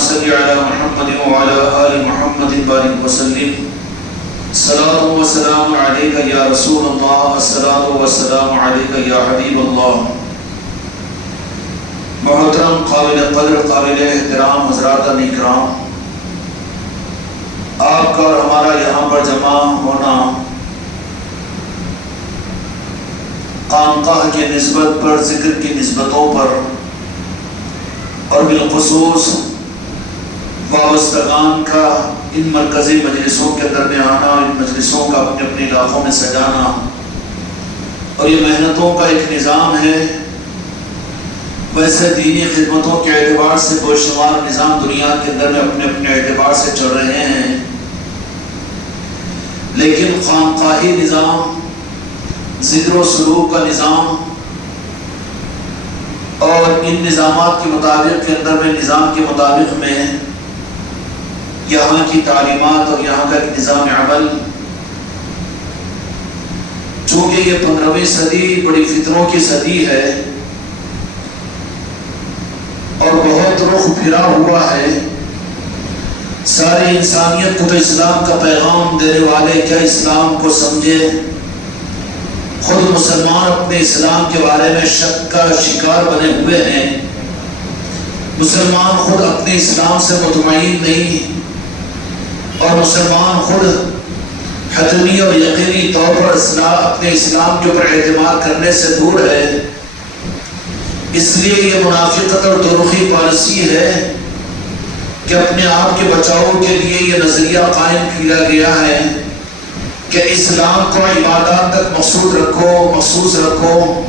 صل على محمد وعلى آل محمد بارك وسلم صلاة وسلام عليك يا رسول الله الصلاة والسلام عليك يا حبيب الله۔ محترم قابل قدر قابل احترام حضرات اکرام، آپ کا اور ہمارا یہاں پر جمع ہونا خانقاہ کی نسبت پر، ذکر کی نسبتوں پر اور بالخصوص وابستگان کا ان مرکزی مجلسوں کے اندر میں آنا، ان مجلسوں کا اپنے اپنے علاقوں میں سجانا، اور یہ محنتوں کا ایک نظام ہے۔ ویسے دینی خدمتوں کے اعتبار سے بے شمار نظام دنیا کے اندر میں اپنے اپنے اعتبار سے چل رہے ہیں، لیکن خانقاہی نظام، ذکر و سلوک کا نظام اور ان نظامات کے مطابق کے اندر میں نظام کے مطابق میں یہاں کی تعلیمات اور یہاں کا ایک نظام عمل، چونکہ یہ 15ویں صدی بڑی فتنوں کی صدی ہے اور بہت رخ پھرا ہوا ہے، ساری انسانیت کو تو اسلام کا پیغام دینے والے کیا اسلام کو سمجھے؟ خود مسلمان اپنے اسلام کے بارے میں شک کا شکار بنے ہوئے ہیں۔ مسلمان خود اپنے اسلام سے مطمئن نہیں، اور مسلمان خود حتمی اور یقینی طور پر اپنے اسلام کے اوپر اعتماد کرنے سے دور ہے۔ اس لیے یہ منافقت اور دوزخی پالیسی ہے کہ اپنے آپ کے بچاؤ کے لیے یہ نظریہ قائم کیا گیا ہے کہ اسلام کو عبادات تک مخصوص رکھو،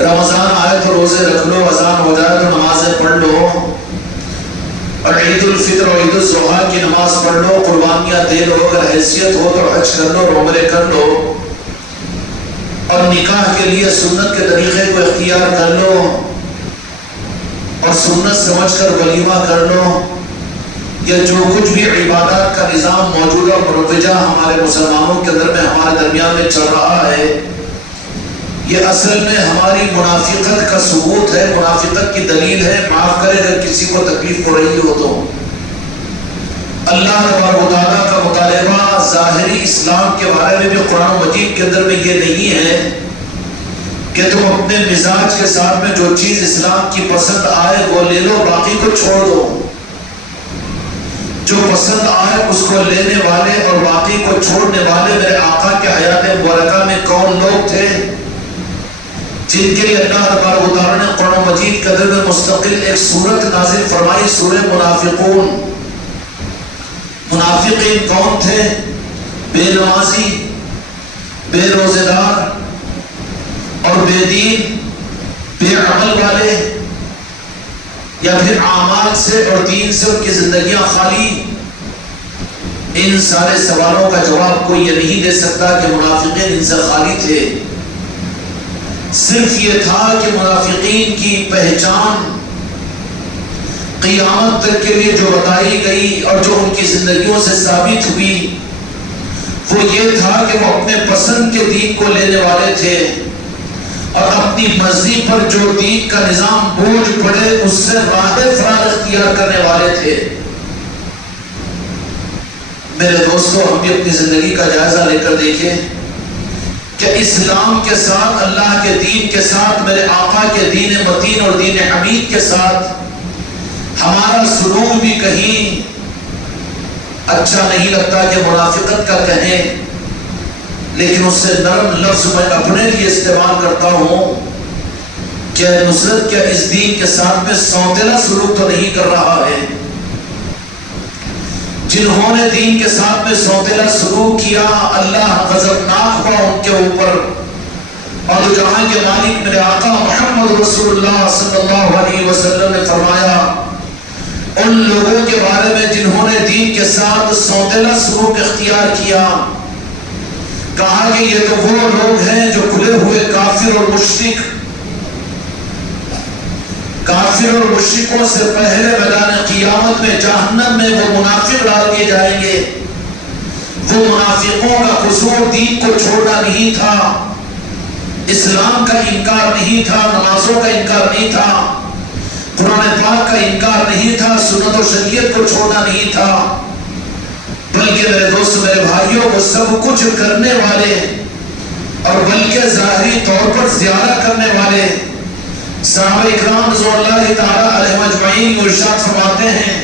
رمضان آئے تو روزے رکھ لو، اذان ہو جائے تو نمازیں پڑھ لو، اور عید الفطر اور عید الاضحیٰ کی نماز پڑھ لو، قربانیاں دے لو، اگر حیثیت ہو تو حج کر لو، عمرے کر لو، اور نکاح کے لیے سنت کے طریقے کو اختیار کر لو، اور سنت سمجھ کر ولیمہ کر لو۔ یا جو کچھ بھی عبادات کا نظام موجودہ مروجہ ہمارے مسلمانوں کے اندر میں ہمارے درمیان میں چل رہا ہے، یہ اصل میں ہماری منافقت کا ثبوت ہے، منافقت کی دلیل ہے۔ معاف کرے اگر کسی کو تکلیف ہو رہی ہو تو۔ اللہ تبارک و تعالیٰ کا مطالبہ ظاہری اسلام کے بارے میں بھی قرآن مجید کے اندر میں یہ نہیں ہے کہ تم اپنے مزاج کے ساتھ میں جو چیز اسلام کی پسند آئے وہ لے لو، باقی کو چھوڑ دو۔ جو پسند آئے اس کو لینے والے اور باقی کو چھوڑنے والے میرے آقا کے حیات مبارکہ میں کون لوگ تھے جن کے لیے اللہ تبارک و تعالیٰ نے قرآن مجید کے اندر میں مستقل ایک سورت نازل فرمائی، سورہ منافقون۔ منافقین کون تھے؟ بے نمازی، بے روزے دار اور بے دین، بے عمل والے، یا پھر اعمال سے اور دین سے ان کی زندگیاں خالی۔ ان سارے سوالوں کا جواب کوئی یہ نہیں دے سکتا کہ منافقین ان سے خالی تھے۔ صرف یہ تھا کہ منافقین کی پہچان قیامت تک کے لیے جو بتائی گئی اور جو ان کی زندگیوں سے ثابت ہوئی وہ یہ تھا کہ وہ اپنے پسند کے دین کو لینے والے تھے، اور اپنی مرضی پر جو دین کا نظام بوجھ پڑے اس سے راہ فرار اختیار کرنے والے تھے۔ میرے دوستو، ہم بھی اپنی زندگی کا جائزہ لے کر دیکھیں کہ اسلام کے ساتھ، اللہ کے دین کے ساتھ، میرے آقا کے دین متین اور دین حمید کے ساتھ ہمارا سلوک بھی کہیں اچھا نہیں لگتا کہ منافقت کا کہیں، لیکن اس سے نرم لفظ میں اپنے لیے استعمال کرتا ہوں کہ نصرت کیا اس دین کے ساتھ میں سوتیلا سلوک تو نہیں کر رہا ہے؟ جنہوں نے دین کے ساتھ میں سوتیلا سلوک کیا اللہ غضبناک ہوا ان کے اوپر، اور جہاں کے مالک میرے آقا محمد رسول اللہ صلی اللہ علیہ وسلم نے فرمایا ان لوگوں کے بارے میں جنہوں نے دین کے ساتھ سوتیلا سلوک اختیار کیا، کہا کہ یہ تو وہ لوگ ہیں جو کھلے ہوئے کافر اور مشرکوں سے پہلے میدان قیامت میں جہنم میں وہ منافق ڈال دیے جائیں گے۔ وہ منافقوں کا قصور دین کو چھوڑنا نہیں تھا، اسلام کا انکار نہیں تھا، نمازوں کا انکار نہیں تھا، قرآن پاک کا انکار نہیں تھا، سنت سنت و شریعت کو چھوڑنا نہیں تھا، بلکہ میرے دوست میرے بھائیوں وہ سب کچھ کرنے والے اور بلکہ ظاہری طور پر زیادہ کرنے والے صحابہ اکرام رضوان اللہ تعالی علیہم اجمعین ارشاد فرماتے ہیں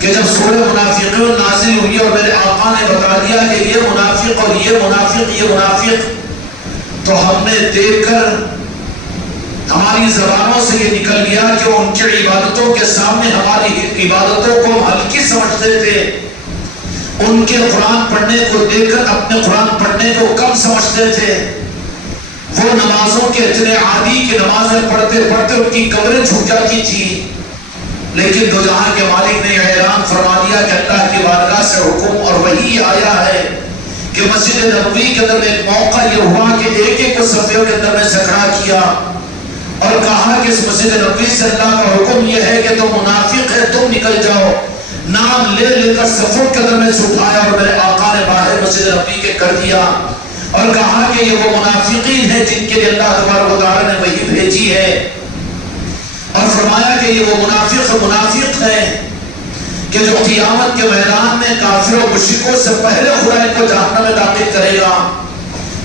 کہ جب سورہ منافقون نازل ہوئی اور میرے آقا نے بتا دیا کہ یہ منافق اور یہ منافق یہ منافق، تو ہم نے دیکھ کر ہماری زبانوں سے یہ نکل گیا کہ ان کی عبادتوں کے سامنے ہماری عبادتوں کو ہلکی سمجھتے تھے، ان کے قرآن پڑھنے کو دیکھ کر اپنے قرآن پڑھنے کو کم سمجھتے تھے، وہ نمازوں کے اتنے عادی کہ نمازیں پڑھتے پڑھتے ان کی قبریں جھک جاتی تھی، لیکن دو جہاں کے مالک نے اعلان فرما دیا کہ اللہ کی بارگاہ سے حکم اور وحی آیا ہے کہ مسجد نبوی کے اندر ایک موقع یہ ہوا کہ ایک ایک کو صفوں کے اندر میں سے کھڑا کیا اور کہا کہ اس مسجد نبوی سے اللہ کا حکم یہ ہے کہ تم منافق ہے تم نکل جاؤ، نام لے لے کر صفوں کے اندر میں سے اٹھایا اور میرے آقا نے باہر مسجد نبوی کے کر دیا اور کہا کہ یہ وہ منافقین ہیں جن کے لیے اللہ تبارک و تعالی نے وحی بھیجی ہے، اور فرمایا کہ یہ وہ منافق ہے کہ جو قیامت کے میدان میں کافروں و مشرکوں سے پہلے خدا ان کو جہنم میں داخل کرے گا۔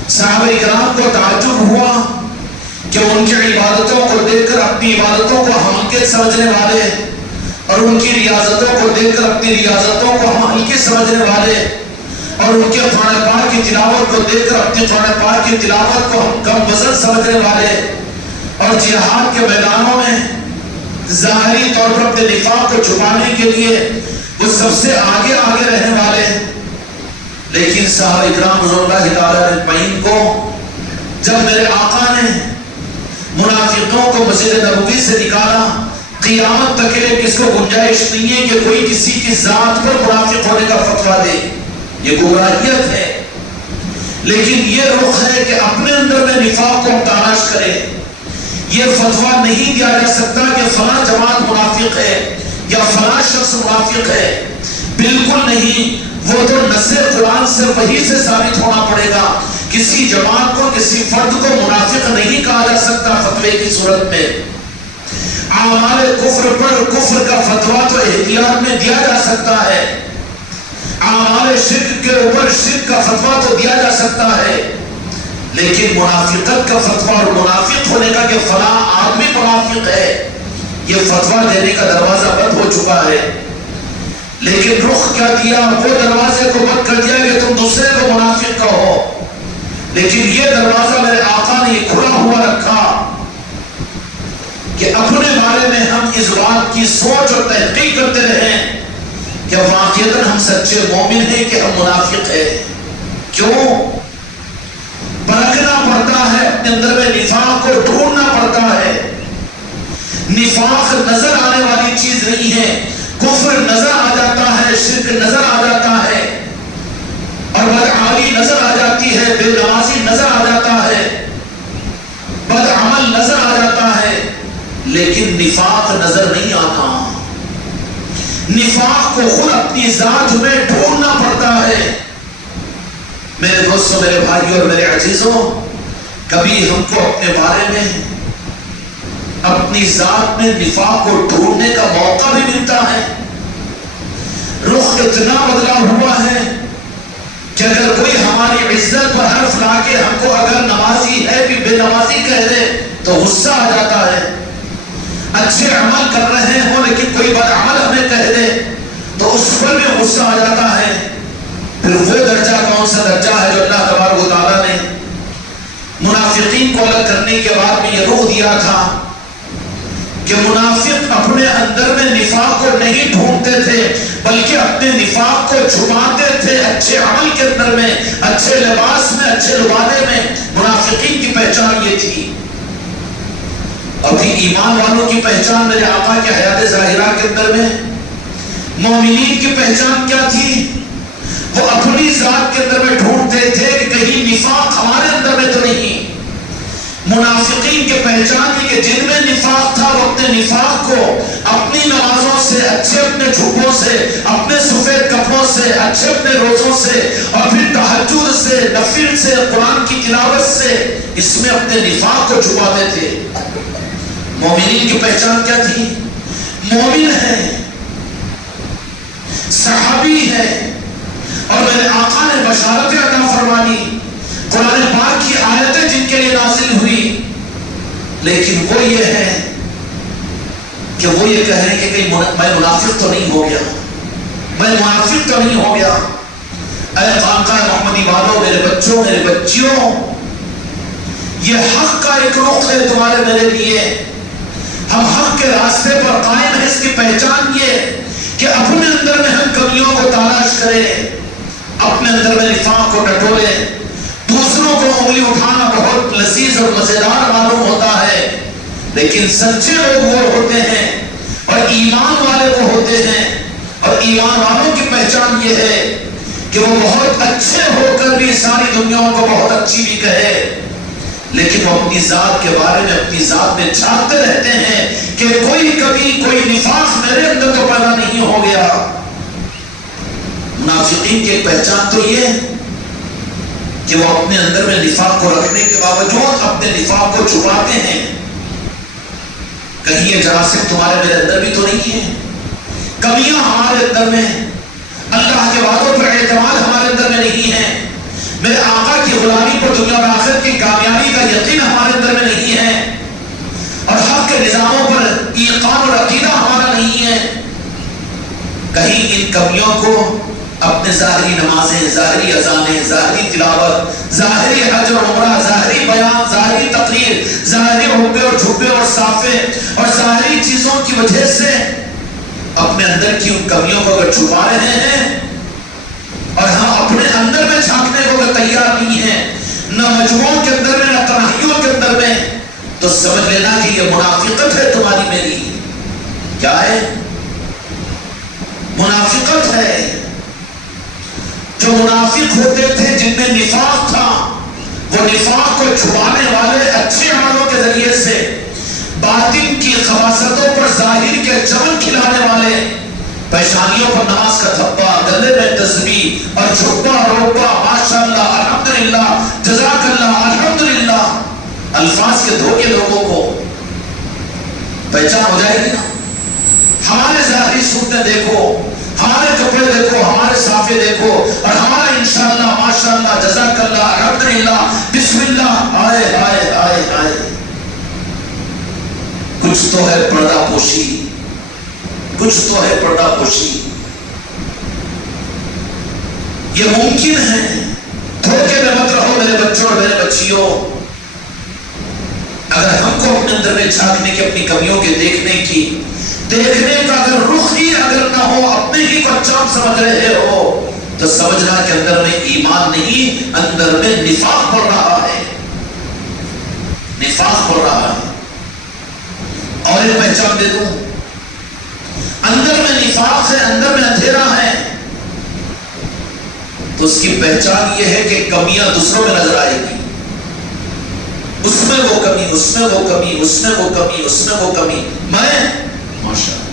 صحابہ کرام کو تعجب ہوا کہ ان کی عبادتوں کو دیکھ کر اپنی عبادتوں کو ہلکے سمجھنے والے اور ان کی ریاضتوں کو دیکھ کر اپنی ریاضتوں کو ہلکے سمجھنے والے اور ان کے قرآن پاک کی تلاوت کو دیکھ کر اپنی قرآن پاک کی تلاوت کو کم وزن سمجھنے والے اور جہاد کے میدانوں میں ظاہری طور پر اپنے نفاق کو چھپانے کے لیے وہ سب سے آگے آگے رہنے والے، لیکن صحابہ اکرام رضی اللہ تعالی اجمعین کو جب میرے آقا نے منافقوں کو مسجد نبوی سے نکالا، قیامت تک کے لیے کس کو گنجائش نہیں ہے کہ کوئی کسی کی ذات پر منافق ہونے کا فتویٰ دے، یہ گمراہیت ہے، لیکن یہ رخ ہے کہ اپنے اندر میں نفاق کو تلاش کرے۔ یہ فتویٰ نہیں دیا جا سکتا کہ فلاں جماعت منافق ہے یا فلاں شخص منافق ہے، بالکل نہیں، وہ تو نص قرآن سے وحی سے ثابت ہونا پڑے گا۔ کسی جماعت کو کسی فرد کو منافق نہیں کہا جا سکتا فتوے کی صورت میں۔ اعمال کفر پر کفر کا فتویٰ تو احتیاط میں دیا جا سکتا ہے، اعمال شرک کے اوپر شرک کا فتویٰ تو دیا جا سکتا ہے، لیکن منافقت کا فتویٰ اور منافق ہونے کا کہ فلاں آدمی منافق ہے، یہ فتویٰ دینے کا دروازہ بند ہو چکا ہے۔ لیکن رخ کیا کیا؟ وہ دروازے کو بند کر دیا کہ تم دوسرے کو منافق کہو، لیکن یہ دروازہ میرے آقا نے کھلا ہوا رکھا کہ اپنے بارے میں ہم اس بات کی سوچ اور تحقیق کرتے رہیں کہ واقعتاً ہم سچے مومن ہیں کہ ہم منافق ہیں۔ کیوں؟ پرکھنا پڑتا ہے، اپنے اندر میں نفاق کو ڈھونڈنا پڑتا ہے۔ نفاق نظر آنے والی چیز نہیں ہے، کفر نظر آ جاتا ہے، شرک نظر آ جاتا ہے اور بدعملی نظر آ جاتی ہے، بے نمازی نظر آ جاتا ہے، بدعمل نظر آ جاتا ہے، لیکن نفاق نظر نہیں آتا۔ نفاق کو خود اپنی ذات میں ڈھونڈنا پڑتا ہے۔ میرے دوستوں، میرے بھائیوں اور میرے عزیزوں، کبھی ہم کو اپنے بارے میں اپنی ذات میں نفاق کو ڈھونڈنے کا موقع بھی ملتا ہے۔ رخ اتنا بدلا ہوا ہے کہ اگر کوئی ہماری عزت پر حرف لا کے ہم کو اگر نمازی ہے بھی بے نمازی کہہ دے تو غصہ آ جاتا ہے۔ اچھے عمل کر رہے ہوں لیکن کوئی بدعمل ہمیں کہہ دے تو اس پر بھی غصہ آ جاتا ہے۔ پھر وہ درجہ کون سا درجہ ہے جو اللہ تبارک و تعالیٰ نے منافقین کو الگ کرنے کے بعد بھی یہ روح دیا تھا کہ منافق اپنے اندر میں نفاق کو نہیں ڈھونڈتے تھے بلکہ اپنے نفاق کو چھپاتے تھے اچھے عمل کے اندر میں، اچھے لباس میں، اچھے لبادے میں۔ منافقین کی پہچان یہ تھی۔ ابھی ایمان والوں کی پہچان میرے آقا کے حیات ظاہرہ کے اندر میں، مومنین کی پہچان کیا تھی؟ وہ اپنی ذات کے اندر میں ڈھونڈتے تھے کہ کہیں نفاق ہمارے اندر میں تو نہیں۔ منافقین کے پہچان کی کہ جن میں نفاق تھا وہ اپنے نفاق کو اپنی نمازوں سے، اچھے اپنے جھکوں سے، اپنے سفید کپڑوں سے، اچھے اپنے روزوں سے اور پھر تہجد سے، نفل سے، قرآن کی تلاوت سے، اس میں اپنے نفاق کو چھپاتے تھے۔ مومنین کی پہچان کیا تھی؟ مومن ہے بشارتیں عطا فرمانی، قرآن پاک کی آیتیں جن کے لیے نازل ہوئی، لیکن وہ یہ ہے کہ وہ یہ کہہ رہے ہیں کہ کہیں میں منافق تو نہیں ہو گیا، میں منافق تو نہیں ہو گیا۔ اے خانقاہ محمدی والوں، میرے بچوں، میرے بچیوں، یہ حق کا ایک رخ ہے تمہارے میرے لیے، ہم حق کے راستے پر قائم ہیں۔ اس کی پہچان یہ کہ اپنے اندر میں ہم کمیوں کو تلاش کریں، اپنے اندر میں نفاق کو ٹٹولیں۔ دوسروں کو انگلی اٹھانا بہت لذیذ اور مزیدار معلوم ہوتا ہے، لیکن سچے لوگ وہ ہوتے ہیں اور ایمان والے وہ ہوتے ہیں، اور ایمان والوں کی پہچان یہ ہے کہ وہ بہت اچھے ہو کر بھی ساری دنیا کو بہت اچھی بھی کہے، لیکن وہ اپنی ذات کے بارے میں اپنی ذات میں جھانکتے رہتے ہیں کہ کوئی کمی، کوئی نفاق میرے اندر تو پیدا نہیں ہو گیا۔ منافقین کی ایک پہچان تو یہ کہ وہ اپنے اندر میں نفاق کو رکھنے کے باوجود اپنے نفاق کو چھپاتے ہیں۔ کہیں یہ جراثیم تمہارے میرے اندر بھی تو نہیں ہے؟ کمیاں ہمارے اندر میں، اللہ کے وعدوں پر اعتماد ہمارے اندر میں نہیں ہے، میرے آقا کی غلامی پر دنیا اور آخرت کی کامیابی کا یقین ہمارے اندر میں نہیں ہے، اور حق کے نظاموں پر ایقان اور عقیدہ ہمارا نہیں ہے۔ کہیں ان کمیوں کو اپنے ظاہری نمازیں، ظاہری اذانیں، ظاہری تلاوت، ظاہری حج اور عمرہ، ظاہری بیان، ظاہری تقریر، ظاہری حبے اور جھبے اور صافے اور ظاہری چیزوں کی وجہ سے اپنے اندر کی ان کمیوں کو اگر چھپا رہے ہیں، اور ہم اپنے اندر میں جھانکنے کو اگر تیار نہیں ہیں، نہ مجموعوں کے اندر میں نہ تنہائیوں کے اندر میں، تو سمجھ لینا کہ یہ منافقت ہے تمہاری میری۔ کیا ہے؟ منافقت ہے۔ جو منافق ہوتے تھے، جن میں نفاق تھا، وہ نفاق کو چھپانے والے اچھے عملوں کے ذریعے سے باطن کی خباثتوں پر ظاہر کے چمن کھلانے والے، پیشانیوں پر نماز کا تھپا، گلے میں تسبیح اور چھپا روپا، ماشاءاللہ، الحمدللہ، جزاک اللہ، الحمدللہ، الفاظ کے دھوکے لوگوں کو پہچان ہو جائے گی نا۔ ہمارے ظاہری صورتیں دیکھو، ہمارے کپڑے دیکھو، ہمارے صافے دیکھو، اور ہمارا انشاءاللہ، ماشاءاللہ، جزاک اللہ، الحمدللہ، بسم اللہ، آئے آئے آئے آئے۔ کچھ تو ہے پردہ پوشی، کچھ تو ہے پردہ پوشی۔ یہ ممکن ہے، دھوکے میں مت رہو میرے بچوں اور میرے بچیوں۔ اگر ہم کو اپنے اندر میں جھانکنے کی، اپنی کمیوں کے دیکھنے کا اگر رخ ہی اگر نہ ہو، اپنے ہی کو اچھا سمجھ رہے ہو، تو سمجھنا کہ اندر میں ایمان نہیں، اندر میں نفاق پڑ رہا ہے، نفاق پڑ رہا ہے۔ اور ایک پہچان دے دوں، اندر میں نفاق ہے، اندر میں اندھیرا ہے، تو اس کی پہچان یہ ہے کہ کمیاں دوسروں میں نظر آئے گی، اس میں وہ کمی، اس میں وہ کمی، اس میں وہ کمی، اس میں وہ کمی، میں ماشاءاللہ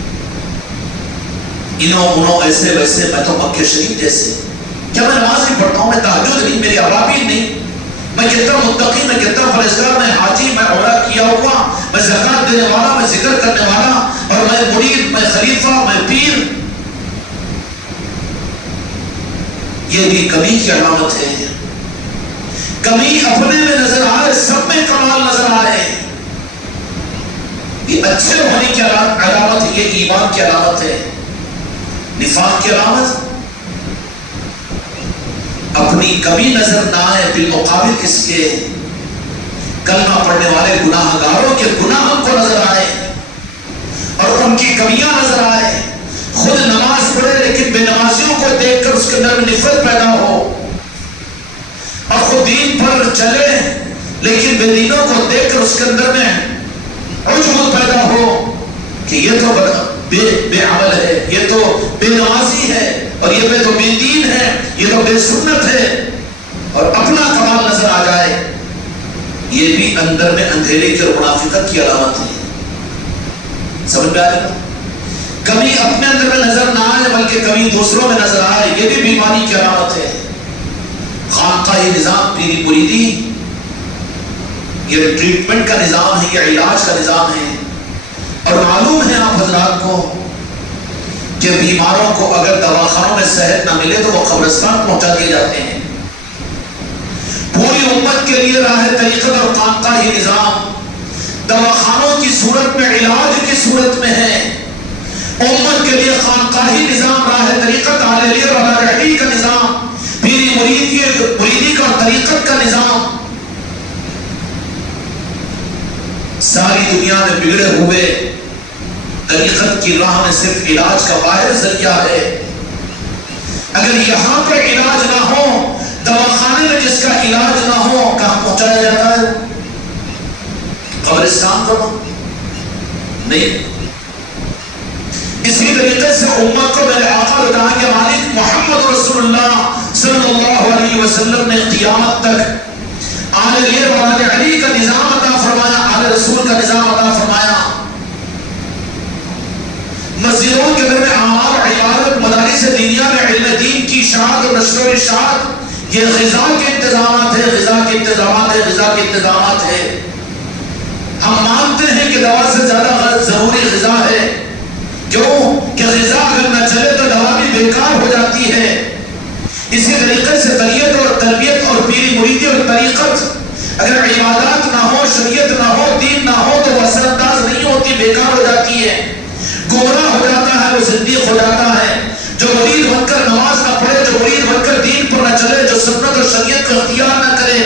انہوں انہوں ایسے ویسے، میں تو مکہ شریف جیسے، کیا میں نماز نہیں پڑھتا ہوں، میں تہجد نہیں، میری ابابین نہیں، میں کتنا متقی، میں کتنا پرہیزگار، میں حاجی، میں عمرہ کیا ہوا، میں زکات دینے والا، میں ذکر کرنے والا، اور میں مرید، میں خلیفہ، میں پیر۔ یہ بھی کمی کی علامت ہے۔ کمی اپنے میں نظر آئے، سب میں کمال نظر آئے، یہ اچھے ہونے کی علامت ہے، یہ ایمان کی علامت ہے۔ نفاق کی علامت اپنی کمی نظر نہ آئے، بالمقابل اس کے کلمہ پڑھنے والے گناہ گاروں کے گناہ ہم کو نظر آئے اور ان کی کمیاں نظر آئے۔ خود نماز پڑھے لیکن بے نمازیوں کو دیکھ کر اس کے اندر نفرت پیدا ہو، اور خود دین پر چلے لیکن بے دینوں کو دیکھ کر اس کے اندر میں عجب پیدا ہو کہ یہ تو بے عمل ہے، یہ تو بے نمازی ہے، اور یہ تو بے دین ہے، یہ تو بے سنت ہے، اور اپنا کمال نظر آ جائے، یہ بھی اندر میں اندھیرے کی اور منافقت کی علامت ہے۔ سمجھ میں آئے گا؟ کمی اپنے اندر میں نظر نہ آئے بلکہ کمی دوسروں میں نظر آئے، یہ بھی بیماری کی علامت ہے۔ خانقاہی نظام، پیری مریدی، یہ ٹریٹمنٹ کا نظام ہے، یہ علاج کا نظام ہے، اور معلوم ہے آپ حضرات کو کہ بیماروں کو اگر دواخانوں میں صحت نہ ملے تو وہ قبرستان پہنچا دیے جاتے ہیں۔ پوری امت کے لیے راہ طریقت اور خانقاہی نظام دواخانوں کی صورت میں، علاج کی صورت میں ہے، امت کے لیے خانقاہی نظام، راہ طریقت علی اور علی کا نظام، پیری مریدی کا طریقت کا نظام، ساری دنیا میں بگڑے ہوئے طریقت کی راہ میں صرف علاج کا واحد ذریعہ ہے۔ اگر یہاں پر علاج نہ ہو، دواخانے میں جس کا علاج نہ ہو، کہاں پہنچایا جاتا ہے؟ قبرستان کو نہیں۔ اسی طریقے سے امت کو میرے آقا بتایا کہ مالک محمد رسول اللہ صلی اللہ علیہ وسلم نے قیامت تک آل علی کا نظام عطا فرمایا، آل رسول کا نظام عطا فرمایا۔ مسجدوں کے اندر میں اعمال عبادت، مدارس دینیہ میں علم دین کی اشاعت اور نشر و اشاعت، یہ غذا کے انتظامات ہے، غذا کے انتظامات ہے، غذا کے انتظامات ہے۔ ہم مانتے ہیں کہ دوا سے زیادہ ضروری غذا ہے، کیوں کہ غذا اگر نہ چلے تو دوا بھی بیکار ہو جاتی ہے۔ اسی طریقے سے طریقت اور تربیت اور پیری مریدی اور طریقت اگر عبادات نہ ہو، شریعت نہ ہو، دین نہ ہو تو وہ اثر انداز نہیں ہوتی، بیکار ہو جاتی ہے، گمراہ ہو جاتا ہے، وہ زندیق ہو جاتا ہے۔ جو مرید بن کر نماز نہ پڑھے، جو مرید بن کر دین پر نہ چلے، جو سنت اور شریعت کو اختیار نہ کرے،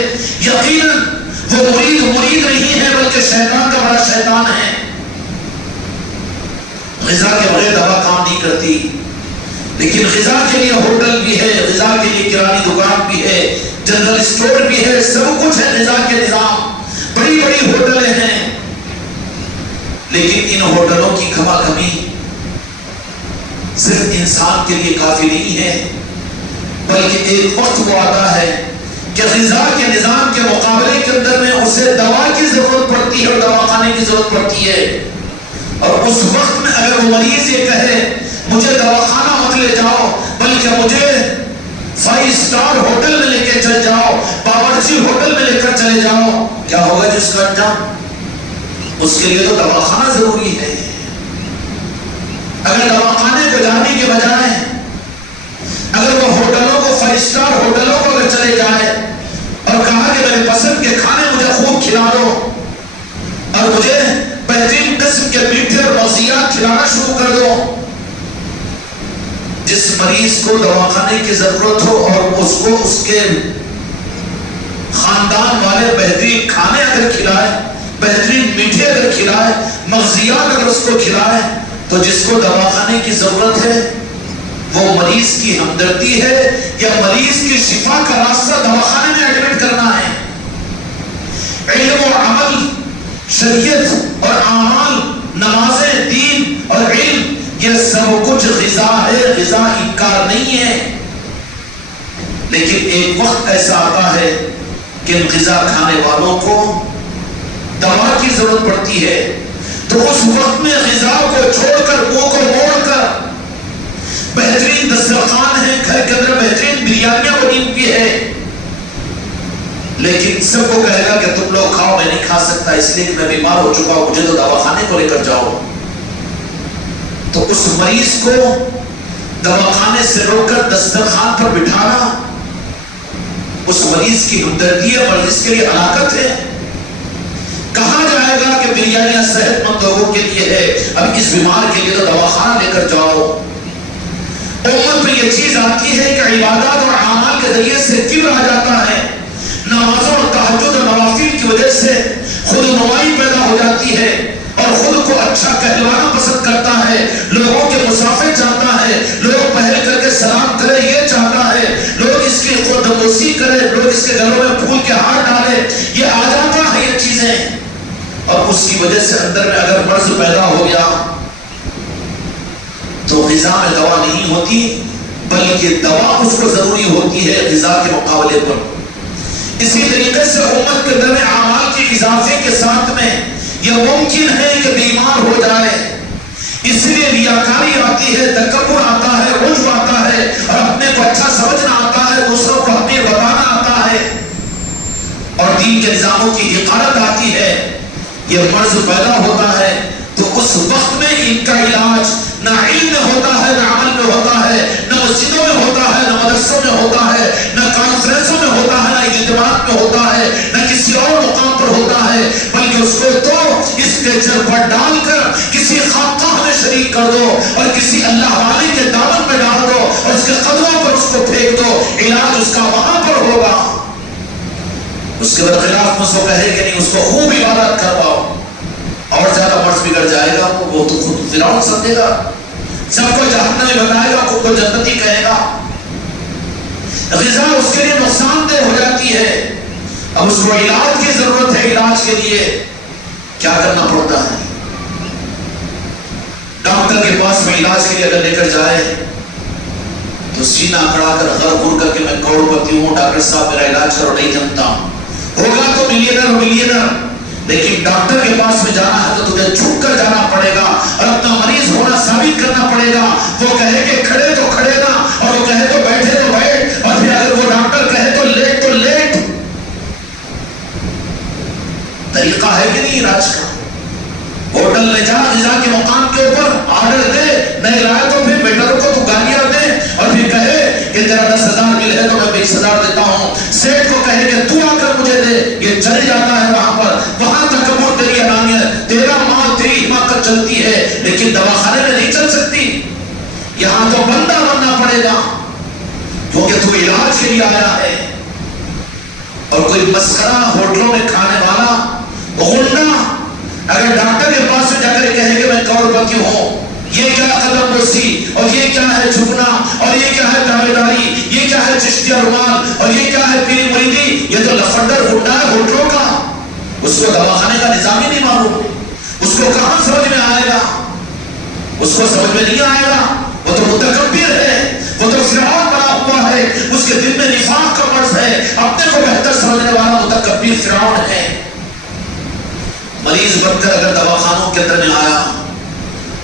یقیناً وہ مرید نہیں ہے بلکہ شیطان کا بڑا شیطان ہے۔ غذا کے بغیر دوا کام نہیں کرتی، لیکن غذا کے لیے ہوٹل بھی ہے، غذا کے لیے کرانی دکان بھی ہے، جنرل اسٹور بھی ہے، سب کچھ ہے غذا کے نظام، بڑی بڑی ہوٹلیں ہیں۔ لیکن ان ہوٹلوں کی کھما کمی صرف انسان کے لیے کافی نہیں ہے، بلکہ ایک وقت وہ آتا ہے کہ غذا کے نظام کے مقابلے کے اندر میں اسے دوا کی ضرورت پڑتی ہے اور دواخانے کی ضرورت پڑتی ہے۔ اور اس وقت میں اگر وہ مریض یہ کہے مجھے دواخانہ مت لے جاؤ بلکہ مجھے 5 اسٹار ہوٹل میں لے کے چل جاؤ، باورچی ہوٹل میں لے کر چلے جاؤ، کیا ہوگا جس کا انجام؟ اس کے لیے تو دواخانہ ضروری ہے۔ اگر دواخانے کو جانے کے بجائے اگر وہ ہوٹلوں کو 5 اسٹار ہوٹلوں کو اگر چلے جائے اور کہا کہ میرے پسند کے کھانے مجھے خوب کھلا دو اور مجھے بہترین قسم کے میٹھے اور مغزیات کھلانا شروع کر دو، جس مریض کو دواخانے کی ضرورت ہو اور اس کو اس کے خاندان والے بہترین کھانے اگر کھلائے، بہترین میٹھے اگر کھلائے، مغزیات اگر اس کو کھلائے، تو جس کو دواخانے کی ضرورت ہے وہ مریض کی ہمدردی ہے یا مریض کی شفا کا راستہ دواخانے میں ایڈمٹ کرنا ہے۔ علم و عمل، شریعت اور اعمال، نمازیں، دین اور علم، یہ سب کچھ غذا ہے، غذا انکار نہیں ہے۔ لیکن ایک وقت ایسا آتا ہے کہ ان غذا کھانے والوں کو دوا کی ضرورت پڑتی ہے، تو اس وقت میں غذا کو چھوڑ کر، منہ کو موڑ کر، بہترین دسترخوان ہے، گھر کے اندر بہترین بریانیاں بنی ہوئی ہے، لیکن سب کو کہے گا کہ تم لوگ کھاؤ، میں نہیں کھا سکتا اس لیے کہ میں بیمار ہو چکا ہوں، مجھے تو دواخانے کو لے کر جاؤ۔ تو اس مریض کو دواخانے سے روک کر دسترخوان پر بٹھانا اس مریض کی ہمدردی ہے، مریض کے لیے ہلاکت ہے۔ کہا جائے گا کہ بریانیاں صحت مند لوگوں کے لیے ہے، اب اس بیمار کے لیے تو دواخانہ لے کر جاؤ۔ امت میں یہ چیز آتی ہے کہ عبادات اور اعمال کے ذریعے سے کبر آ جاتا ہے، نمازوں اور تہجد اور نوافل کی وجہ سے خود نمائی پیدا ہو جاتی ہے اور خود کو اچھا کہلوانا پسند کرتا ہے، لوگوں کے مسافر چاہتا ہے، لوگ پہل کر کے سلام کرے یہ چاہتا ہے، لوگ اس کی خودنوشی کرے، لوگ اس کے گلوں میں پھول کے ہار ڈالے، یہ آ جاتا ہے یہ چیزیں۔ اور اس کی وجہ سے اندر میں اگر مرض پیدا ہو گیا تو غذا میں دوا نہیں ہوتی بلکہ دوا اس کو ضروری ہوتی ہے غذا کے مقابلے پر۔ اسی طریقے سے امت کے اندر اعمال کے اضافے کے ساتھ میں یہ ممکن ہے کہ بیمار ہو جائے، اس لیے ریاکاری آتی ہے، تکبر آتا ہے، عجب آتا ہے اور اپنے کو اچھا سمجھنا آتا ہے، دوسروں کو حقیر بتانا آتا ہے اور دین کے نظاموں کی حقارت آتی ہے، یہ مرض پیدا ہوتا ہے۔ تو اس وقت میں ان کا علاج نہ علم میں ہوتا ہے، نہ عمل میں ہوتا ہے، نہ مسجدوں میں ہوتا ہے، نہ مدرسوں میں ہوتا ہے، نہ کانفرنسوں میں ہوتا ہے، نہ اجتماعات میں ہوتا ہے، نہ کسی اور مقام پر ہوتا ہے، بلکہ اس کو تو اسٹریچر پر ڈال کر کسی خانقاہ میں شریک کر دو اور کسی اللہ والے کے دامن میں ڈال دو اور اس کے قدموں پر اس کو پھینک دو، علاج اس کا وہاں پر ہوگا۔ اس کے برخلاف مجھ کو کہے کہ نہیں، اس کو خوب عبادت کرواؤ، اور زیادہ مرض بگڑ جائے گا، وہ تو خود فرعون سمجھے گا، سب کو جہنمی بتائے گا، خود کو جنتی کہے گا۔ غذا اس کے لیے نقصان دہ ہو جاتی ہے، اب اس کو علاج کی ضرورت ہے، علاج کے لیے کیا کرنا پڑتا ہے؟ ڈاکٹر کے پاس میں علاج کے لیے اگر لے کر جائے تو سینہ اکڑا کر غر غر کر کے میں کروڑپتی ہوں، ڈاکٹر صاحب میرا علاج کرو، نہیں جانتا ہوں، ہوگا تو ملینر، لیکن ڈاکٹر کے پاس میں جانا ہے تو تجھے جھک کر جانا پڑے گا اور اپنا مریض ہونا ثابت کرنا پڑے گا۔ وہ کہے کہ کھڑے تو کھڑے نا، اور وہ کہے تو بیٹھے تو بیٹھ، اور پھر اگر وہ ڈاکٹر کہے تو لیٹ تو لیٹ۔ طریقہ ہے کہ نہیں علاج کا؟ ہوٹل میں جا، غذا کے مقام کے اوپر آرڈر دے، نہیں لائے تو پھر ویٹر کو تو گالیاں دے اور پھر کہے کہ تیرا 10,000 بل ہے تو میں 20,000 دیتا ہوں، سیٹ کو کہے کہ تو آ کر مجھے دے، یہ چل جاتا ہے وہاں پر، وہاں تکبر، تیری انانیت، تیرا مال، تیری حماقت چلتی ہے، لیکن دواخانے میں نہیں چل سکتی۔ یہاں تو بندہ بننا پڑے گا کیونکہ تو علاج کے لیے آیا ہے۔ اور کوئی مسخرہ ہوٹلوں میں کھانے والا غنڈہ اگر ڈاکٹر کے پاس میں جا کر کہے کہ میں کروڑپتی ہوں، یہ کیا قدم بوسی، اور یہ کیا ہے جھکنا، اور یہ کیا ہے دعویداری، یہ کیا ہے چشتیہ رومال، اور یہ کیا ہے پیری مریدی، یہ تو لفنڈر غنڈہ ہے ہوٹلوں کا، اس کو دواخانے کا نظام ہی نہیں معلوم، اس کو کہاں سمجھ میں آئے گا؟ اس کو سمجھ میں نہیں آئے گا، وہ تو متکبر ہے، وہ تو فرعون بنا ہوا ہے، اس کے دل میں نفاق کا مرض ہے، اپنے کو بہتر سمجھنے والا متکبر فرعون ہے۔ مریض بن کر اگر دواخانوں کے اندر میں آیا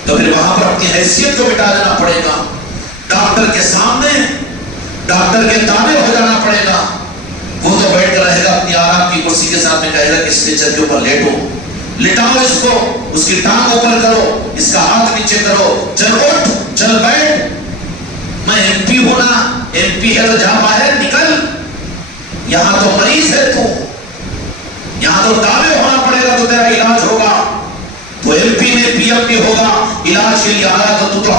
تو پھر وہاں پر اپنی حیثیت کو مٹا دینا پڑے گا، ڈاکٹر کے سامنے ڈاکٹر کے تابع ہو جانا پڑے گا۔ وہ تو بیٹھ کر رہے گا اپنی آرام کی کرسی کے ساتھ میں، کہے گا کہ اسٹریچر کے اوپر لیٹو، لٹاؤ اس کو، اس کی ٹانگ اوپر کرو، اس کا ہاتھ نیچے کرو، چل اٹھ، چل بیٹھ، میں ایم پی ہوں نا، ایم پی ہے تو جا باہر نکل، یہاں تو مریض ہے تو، یہاں تو تابع ہونا پڑے گا تو تیرا علاج ہوگا۔ تو ایم پی میں پی ایم پی ہوگا، علاج کے لیے آیا تو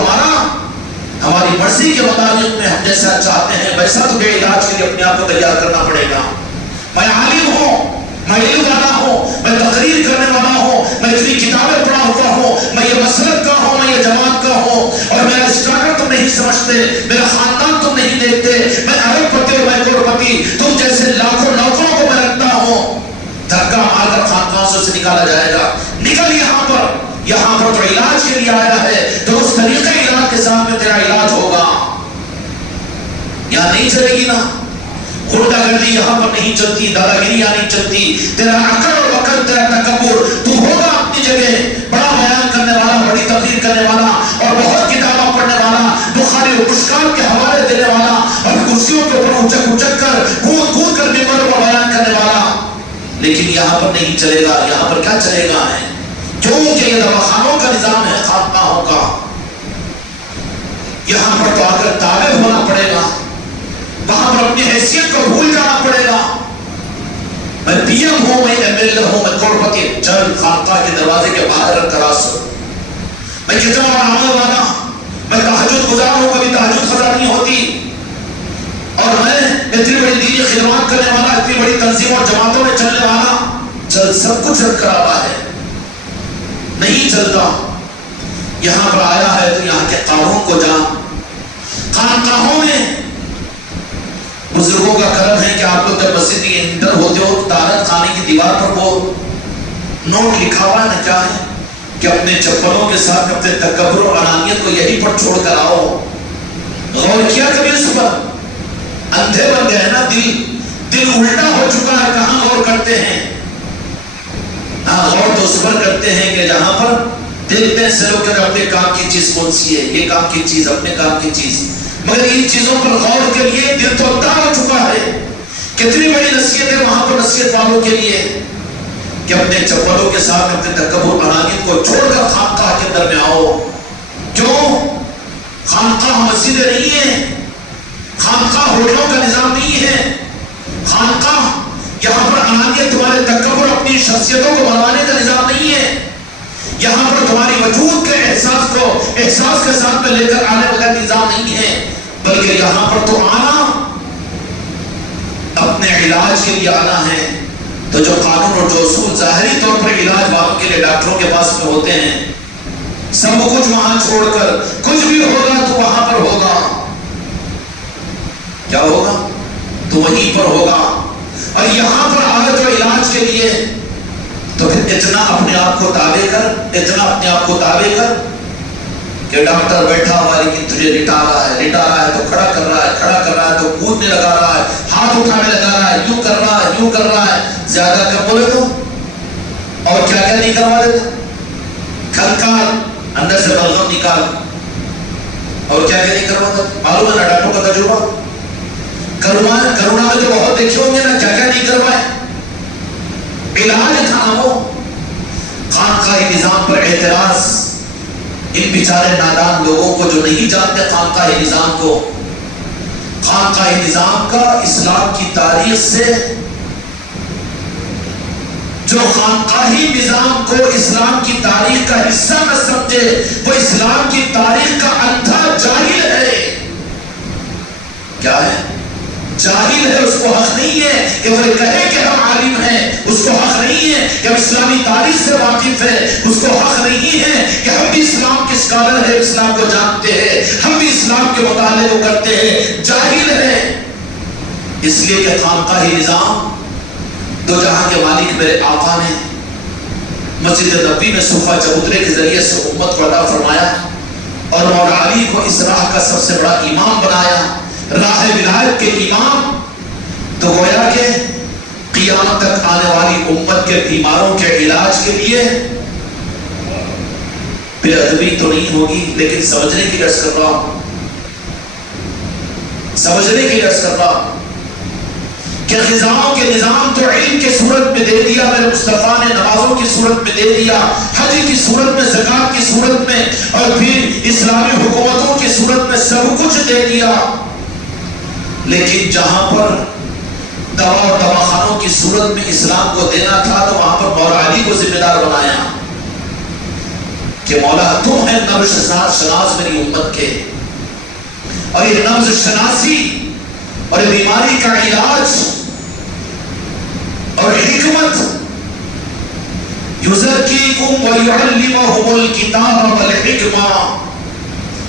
ہماری مرضی کے مطابق میں ہم جیسا چاہتے ہیں ویسا تجھے علاج کے لیے اپنے آپ کو تیار کرنا پڑے گا۔ میں عالم ہوں، میں علم والا ہوں، میں تقریر کرنے والا ہوں، میں اتنی کتابیں پڑھا ہوا ہوں، میں یہ مسلک کا ہوں، میں یہ جماعت کا ہوں، اور میرا اسٹرگل تم نہیں سمجھتے، میرا خاندان تم نہیں دیکھتے، میں ارب پتی اور میں کروڑپتی، تم جیسے لاکھوں نوکروں کو میں رکھتا ہوں، دھکا مار کر خانقاہوں سے نکالا جائے گا، نکل یہاں پر تو علاج کے لیے آیا ہے، تو اس طریقے علاج کے ساتھ میں تیرا علاج ہوگا۔ یہاں نہیں چلے گی نا، غنڈہ گردی یہاں پر نہیں چلتی، دادا گیری یہاں نہیں چلتی، تیرا عقل اور وقل، تیرا تکبر، تو ہوگا اپنی جگہ بڑا بیان کرنے والا، بڑی تقریر کرنے والا، اور بہت کتابیں پڑھنے والا، بخاری اور مشکات کے حوالے دینے والا، اور کرسیوں کے اوپر اچک اچک کر کود کود کر ممبر پر بیان کرنے والا، لیکن یہاں پر نہیں چلے گا۔ یہاں پر کیا چلے گا ہے؟ کیونکہ یہ دواخانوں کا نظام ہے، خانقاہوں کا، یہاں پر تو آ کر تابع ہونا پڑے گا، وہاں پر اپنی حیثیت کو بھول جانا پڑے گا۔ میں پی ایم ہوں، میں ایم ایل اے ہوں، میں کروڑپتی، چل خانقاہ کے دروازے کے باہر رکھ کر آسو، میں کتنا بڑا عمل والا، میں تہجد گزار ہوں، کبھی تہجد قضا نہیں ہوتی، اور میں اتنی بڑی دینی خدمات کرنے والا، اتنی بڑی تنظیموں اور جماعتوں میں چلنے والا، چل سب کچھ رکھ کر آوا ہے، نہیں چلتا۔ یہاں پر آیا ہے تو یہاں کے قانون کو جان۔ خانقاہوں میں بزرگوں کا کرم ہے کہ آپ لوگ جب مسجد کے اندر ہوتے ہو تو دارت خانے کی دیوار پر وہ نوٹ لکھا ہوا ہے، کیا ہے کہ اپنے چپلوں کے ساتھ اپنے تکبر اور انانیت کو یہی پر چھوڑ کر آؤ۔ غور کیا کبھی اس پر؟ اندھے بن گئے نا، دل الٹا ہو چکا ہے، کہاں غور کرتے ہیں؟ غور تو اس پر کرتے ہیں کہ جہاں پر دیکھتے ہیں سے لوگ کہ اپنے کام کی چیز کون سی ہے، یہ کام کی چیز، اپنے کام کی چیز، مگر ان چیزوں پر غور کے لیے دل تو اندھا ہو چکا ہے۔ کتنی بڑی نصیحت ہے وہاں پر نصیحت والوں کے لیے کہ اپنے چپلوں کے ساتھ اپنے تکبر انانیت کو چھوڑ کر خانقاہ کے اندر میں آؤ۔ کیوں؟ خانقاہ مسجدیں نہیں ہیں، خانقاہ ہوٹلوں کا نظام نہیں ہے، خانقاہ یہ تمہارے تکبر اپنی شخصیتوں کو بڑھانے کا نظام نہیں ہے. یہاں پر تمہاری وجود کے احساس کے ساتھ میں لے کر آنے والا نظام نہیں ہے، بلکہ یہاں پر تو آنا اپنے علاج کے لیے آنا ہے. تو جو قانون اور جو اصول ظاہری طور پر علاج والوں کے لیے ڈاکٹروں کے پاس میں ہوتے ہیں، سب کچھ وہاں چھوڑ کر کچھ بھی ہوگا تو وہاں پر ہوگا. کیا ہوگا؟ تو وہیں پر ہوگا. اور یہاں پر آئے تو علاج کے لیے تو پھر اتنا اپنے آپ کو تابع کر کہ ڈاکٹر بیٹھا ہوا لیکن تجھے لٹا رہا ہے تو کھڑا کر رہا ہے تو کودنے لگا رہا ہے، ہاتھ اٹھانے لگا رہا ہے، یوں کر رہا ہے. زیادہ کم بولے تو اور کیا نہیں کروا دیتا. کھلکال اندر سے بلغم نکال اور کیا نہیں کرواتا. معلوم ہے نا ڈاکٹروں کا تجربہ. کرونا میں تو بہت دیکھے ہوں گے نا، کیا نہیں کروائے. علاج تھا وہ. خانقاہی نظام پر اعتراض ان بیچارے نادان لوگوں کو جو نہیں جانتے خانقاہی نظام کو. خانقاہی نظام کا اسلام کی تاریخ سے، جو خانقاہی نظام کو اسلام کی تاریخ کا حصہ نہ سمجھے وہ اسلام کی تاریخ کا اندھا جاہل ہے. کیا ہے؟ جاہل ہے. اس کو حق نہیں ہے کہ وہ کہے کہ ہم عالم ہیں. اس کو حق نہیں ہے کہ ہم اسلامی تاریخ سے واقف ہے. اس کو حق نہیں ہے کہ ہم بھی اسلام کے اسکالر ہیں، اسلام کو جانتے ہیں، ہم بھی اسلام کے مطالعے کو کرتے ہیں. جاہل ہے. اس لیے کہ خانقاہی نظام دو جہاں کے مالک میرے آقا نے مسجد نبوی میں صفہ چبوترے کے ذریعے سے امت کو عطا فرمایا اور مولا علی کو اس راہ کا سب سے بڑا امام بنایا، راہ ولایت کے امام. تو گویا کہ قیامت تک آنے والی امت کے بیماروں کے علاج کے لیے بے ادبی تو نہیں ہوگی، لیکن سمجھنے کی عرض کر رہا ہوں کہ غذاؤں کے نظام تو علم کی صورت میں دے دیا میرے مصطفیٰ نے، نمازوں کی صورت میں دے دیا، حج کی صورت میں، زکوٰۃ کی صورت میں، اور پھر اسلامی حکومتوں کی صورت میں سب کچھ دے دیا. لیکن جہاں پر دوا اور دواخانوں کی صورت میں اسلام کو دینا تھا تو وہاں پر مولا علی کو ذمہ دار بنایا کہ مولا تم ہے نبض شناس میری امت کے، اور یہ نبض شناسی اور یہ بیماری کا علاج اور حکمت یزکیکم ویعلمہم الکتاب والحکمہ.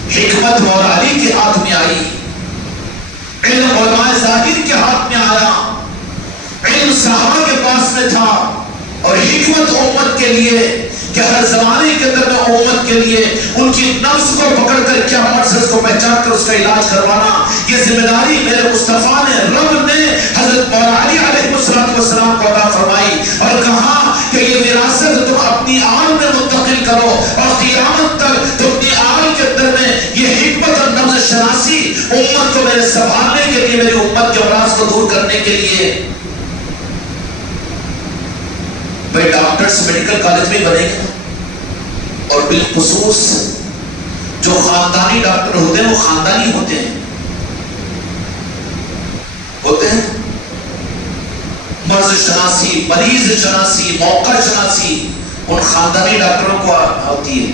حکمت مولا علی کے ہاتھ میں آئی، علم علماء ظاہر کے ہاتھ میں آیا، علم صحابہ کے پاس میں تھا، اور حکمت امت کے لیے کہ ہر زمانے کے اندر میں امت کے لیے ان کی نفس کو پکڑ کر کیا مرض ہے اس کو پہچان کر اس کا علاج کروانا، یہ ذمہ داری میرے مصطفیٰ نے، رب نے حضرت مولا علی علیہ السلام کو عطا فرمائی اور کہا کہ یہ وراثت تم اپنی آل میں منتقل کرو اور قیامت تک تم اپنی آل کے اندر میں یہ حکمت اور نبض شناسی امت کو میرے سنبھالنے کے لیے، میری امت کے امراض کو دور کرنے کے لیے. بھائی ڈاکٹرز میڈیکل کالج میں بنے گے اور بالخصوص جو خاندانی ڈاکٹر ہوتے ہیں وہ خاندانی ہوتے ہیں مرض شناسی، مریض شناسی، موقع شناسی ان خاندانی ڈاکٹروں کو ہوتی ہے.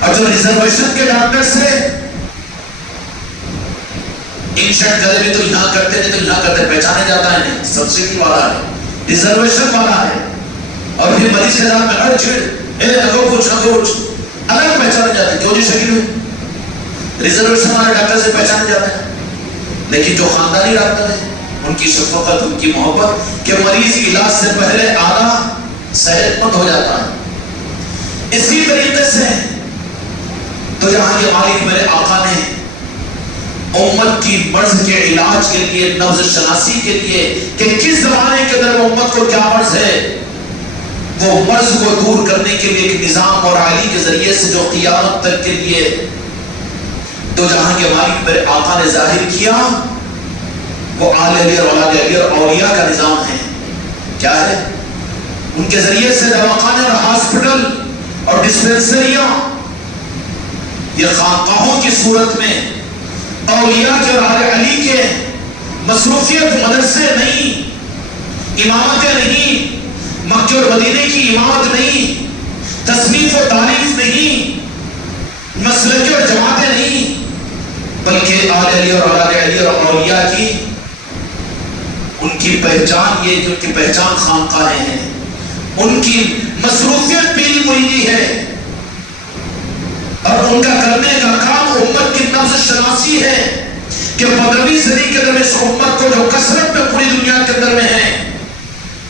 اور جو ریزرویشن کے ڈاکٹرز ہیں انشنٹ گلے میں تو یہاں کرتے نہیں تو یہاں کرتے، پہچانے جاتا ہے نہیں، سبسڈی والا ہے، ریزرویشن والا ہے، اور پھر مریض کے ساتھ میں ہر چھڑ نگو کچھ الگ پہچانے جاتے ہیں. کیوں جی شکیل ہوئے ریزرویشن والے ڈاکٹر سے پہچانے جاتے ہیں. لیکن جو خاندانی ڈاکٹر ہیں ان کی شفقت، ان کی محبت کہ مریض علاج سے پہلے آنا صحت مند ہو جاتا ہے. اسی طریقے سے تو یہاں کے مالک میرے آقا نے امت کی مرض کے علاج کے لیے، نبض شناسی کے لیے کہ کس زمانے کے اندر امت کو کیا مرض ہے، وہ مرض کو دور کرنے کے لیے ایک نظام اور علی کے ذریعے سے جو قیامت تک کے لیے دو جہاں کے مالک میرے آقا نے ظاہر کیا، وہ آل علی اور اولاد علی اور اولیاء کا نظام ہے. کیا ہے؟ ان کے ذریعے سے دواخانے اور ہاسپٹل اور ڈسپینسریاں یہ خانقاہوں کی صورت میں اولیاء کے اور آل علی کے مصروفیت مدرسے نہیں، امامتیں نہیں، مکہ اور مدینے کی امامت نہیں، تصنیف و تعریف نہیں، مسلک اور جماعتیں نہیں، بلکہ آل علی اور اولاد علی اور اولیاء کی ان کی پہچان یہ کہ ان کی پہچان خانقاہیں ہیں، ان کی مصروفیت پیر مریدی ہے، اور ان کا کرنے کا کام امت کی نفس شناسی ہے کہ 15ویں صدی کے اندر اس امت کو جو کثرت میں پوری دنیا کے اندر میں ہے،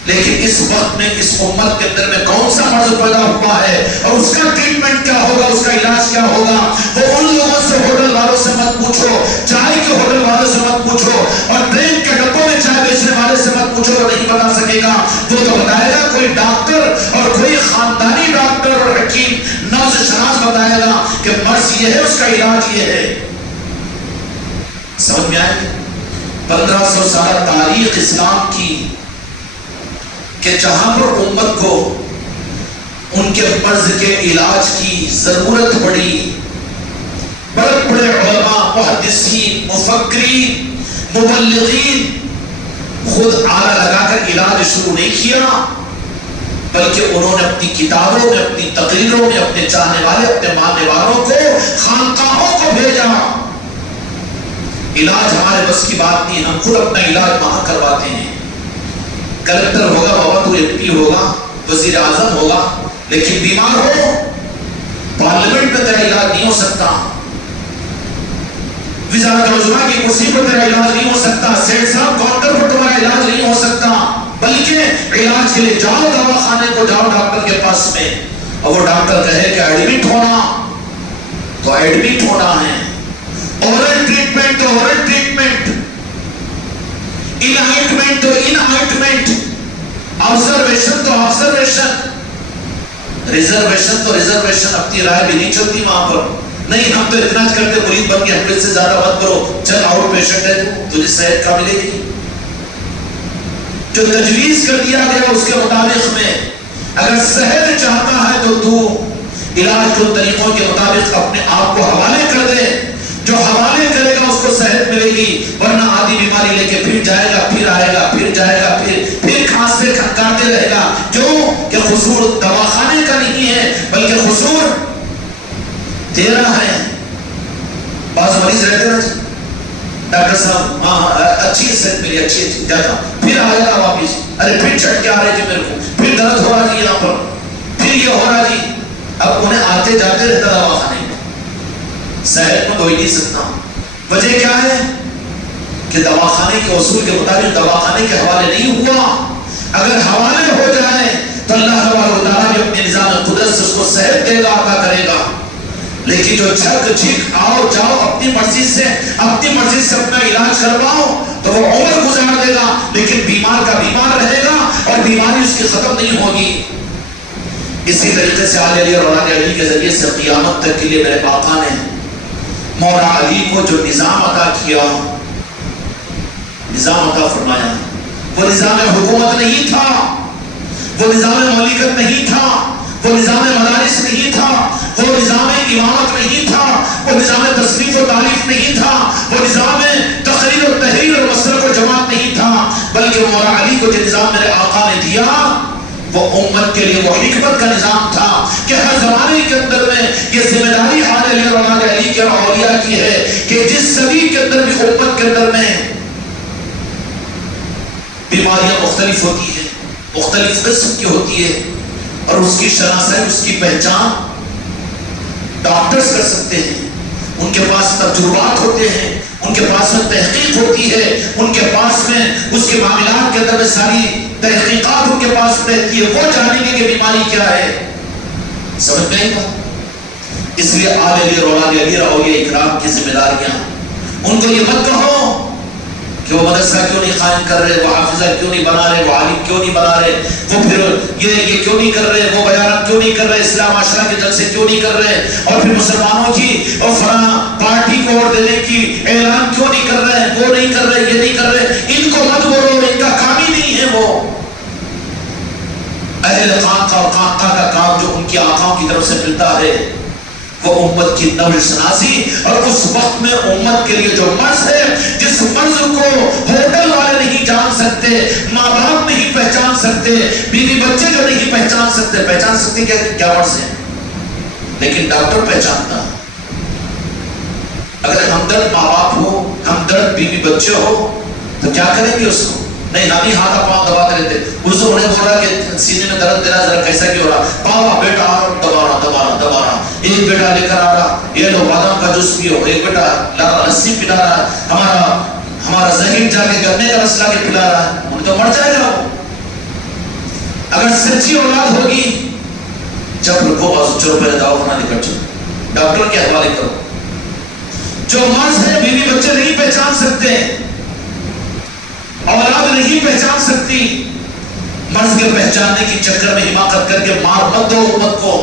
لیکن اس وقت میں اس امت کے اندر میں کون سا مرض پیدا ہوا ہے اور اس کا ٹریٹمنٹ کیا ہوگا، اس کا علاج کیا ہوگا، وہ ان لوگوں سے ہوٹل والوں سے مت پوچھو، چائے کے ہوٹل والوں سے مت پوچھو، اور ٹرین کے ڈبوں میں چائے بیچنے والے سے مت پوچھو، وہ نہیں بتا سکے گا۔ وہ تو بتائے گا کوئی ڈاکٹر اور کوئی خاندانی ڈاکٹر اور حکیم نفس شناس بتائے گا کہ مرض یہ ہے، اس کا علاج یہ ہے۔ سمجھ میں آئے؟ 1500 سال تاریخ اسلام کی کہ جہاں پر امت کو ان کے مرض کے علاج کی ضرورت پڑی، بڑے بڑے علماء، محدثین، مفکرین، مبلغین خود آلہ لگا کر علاج شروع نہیں کیا، بلکہ انہوں نے اپنی کتابوں میں، اپنی تقریروں میں، اپنے چاہنے والے، اپنے ماننے والوں کو، خانقاہوں کو بھیجا۔ علاج ہمارے بس کی بات نہیں، ہم خود اپنا علاج وہاں کرواتے ہیں۔ کلکٹر ہوگا بابا، تو ایم پی ہوگا، وزیر اعظم ہوگا، لیکن بیمار ہو پارلیمنٹ میں تیرا علاج نہیں ہو سکتا، وزارت عظمیٰ کی کرسی پر تیرا علاج نہیں ہو سکتا، سیٹ صاحب کاؤنٹر پر تمہارا علاج نہیں ہو سکتا، بلکہ علاج کے لیے جاؤ دواخانے کو، جاؤ ڈاکٹر کے پاس میں، اور وہ ڈاکٹر کہے کہ ایڈمٹ ہونا تو ایڈمٹ ہونا ہے، اورل ٹریٹمنٹ تو اورل ٹریٹمنٹ، انہائٹمنٹ تو انہائٹمنٹ، آبزرویشن تو آبزرویشن، ریزرویشن تو ریزرویشن۔ اپنی رائے بھی نہیں چلتی وہاں پر، نہیں ہم تو اتنا کرتے مرید بن کے ہم سے زیادہ مت کرو، چل آؤٹ پیشنٹ ہے تو تجھے صحت کا ملے گی۔ جو تجویز کر دیا گیا اس کے مطابق میں اگر صحت چاہتا ہے تو تو علاج کے طریقوں کے مطابق اپنے آپ کو حوالے کر دے، جو حوالے کرے گا اس کو صحت ملے گی، ورنہ آدھی بیماری لے کے پھر جائے گا، پھر آئے گا، پھر جائے گا، پھر کھانستے کھنکاتے رہے گا، کیوں کہ قصور دواخانے کا نہیں ہے بلکہ قصور تیرا ہے۔ بعض مریض رہتے نا جی ڈاکٹر صاحب اچھی صحت ملی، اچھی جاتا، پھر آئے گا واپس، ارے پھر جھٹکے آ رہے جی میرے کو، پھر درد ہو رہا جی یہاں پر، پھر یہ ہو رہا جی، اب انہیں آتے جاتے رہتا دواخانے میں، صحت میں کوئی نہیں سکتا۔ وجہ کیا ہے کہ دواخانے کے اصول کے مطابق دواخانے کے حوالے نہیں ہوا۔ اگر حوالے ہو جائے تو اللہ تعالیٰ بھی اپنے نظام قدرت سے اس کو صحت دے گا، عطا کرے گا۔ لیکن جو جھک جھک آؤ جاؤ اپنی مرضی سے اپنا علاج کرواؤ تو وہ عمر گزار دے گا، لیکن بیمار کا بیمار رہے گا اور بیماری اس کی ختم نہیں ہوگی۔ اسی طریقے سے آل علی اور اولاد علی کے ذریعے سے قیامت تک کے لیے میرے آقا نے مولا علی کو جو نظام عطا کیا، نظام عطا فرمایا، وہ نظام حکومت نہیں تھا، وہ نظام مملکت نہیں تھا، وہ نظام مدارس نہیں تھا، وہ نظام امامت نہیں تھا، وہ نظام تصنیف و تعلیف نہیں تھا، وہ نظام تقریر و تحریر اور مسلک و جماعت نہیں تھا، بلکہ مولا علی کو جو نظام میرے آقا نے دیا وہ امت کے لیے وہ حکمت کا نظام تھا کہ ہر زمانے کے اندر میں یہ ذمہ داری آل علی اور اولاد علی کے اور اولیاء کی ہے کہ جس صدی کے اندر بھی امت کے اندر میں بیماریاں مختلف ہوتی ہیں، مختلف قسم کی ہوتی ہے، اور اس کی شناسائی، اس کی پہچان ڈاکٹرز کر سکتے ہیں، ان کے پاس تجربات ہوتے ہیں، ان کے پاس میں تحقیق ہوتی ہے، ان کے پاس میں اس کے معاملات کے اندر میں ساری تحقیقات ان کے پاس رہتی ہے، وہ جانیں گے کہ بیماری کیا ہے۔ سمجھ میں آئی بات؟ اس لیے آل علی اور اولاد علی اور اولیاء اکرام کی ذمہ داریاں، ان کو یہ مت کہو کہ وہ مدرسہ کیوں نہیں قائم کر رہے، وہ حافظہ کیوں نہیں بنا رہے، وہ عالم کیوں نہیں بنا رہے، وہ پھر یہ کیوں نہیں کر رہے، وہ بیانات کیوں نہیں کر رہے، اسلام معاشرہ کے جلسے کیوں نہیں کر رہے، اور پھر مسلمانوں کی اور فلاں پارٹی کو ووٹ دینے کی اعلان کیوں نہیں کر رہے، وہ نہیں کر رہے، یہ نہیں کر رہے۔ ان کو مت بولو، ان کا کام ہی نہیں ہے۔ وہ اہل خانقاہ اور خانقاہ کا کام جو ان کی آقاؤں کی طرف سے ملتا ہے وہ امت کی نوع شناسی، اور اس وقت میں امت کے لیے جو مرض ہے، جس مرض کو ہوٹل والے نہیں جان سکتے، ماں باپ نہیں سکتے، بیوی بچے جو نہیں پہچان سکتے، پہچان سکتے کیا مرض ہے، لیکن ڈاکٹر پہچانتا. اگر ہمدرد ماں باپ ہو، ہمدرد بیوی بچے ہو تو کیا کریں گے اس کو؟ نہیں ہم ہی ہاتھ پاؤں دباتے رہتے. حضور نے بولا کہ سینے میں درد دینا ذرا کیسا کیوں ہو رہا؟ پاپا بیٹا آ رہا، دبا رہا. ایک بیٹا لے کر آ رہا، یہ لو بادام کا جوس پیو. ایک بیٹا لا رہا لسی پلا رہا، ہمارا ذہین جا کے گرنے کا رس لا کے پلا رہا ہے. ان تو مر جائے گا وہ. اگر سچی اولاد ہوگی، جب رکو بازو چلو پہلے دوا بنا لے کر چلو، ڈاکٹر کے حوالے کرو. جو مرض ہے بیوی بچے نہیں پہچان سکتے، اولاد نہیں پہچان سکتی، مرض کے پہچاننے کی چکر میں حماقت کر کے مار مت دو امت کو.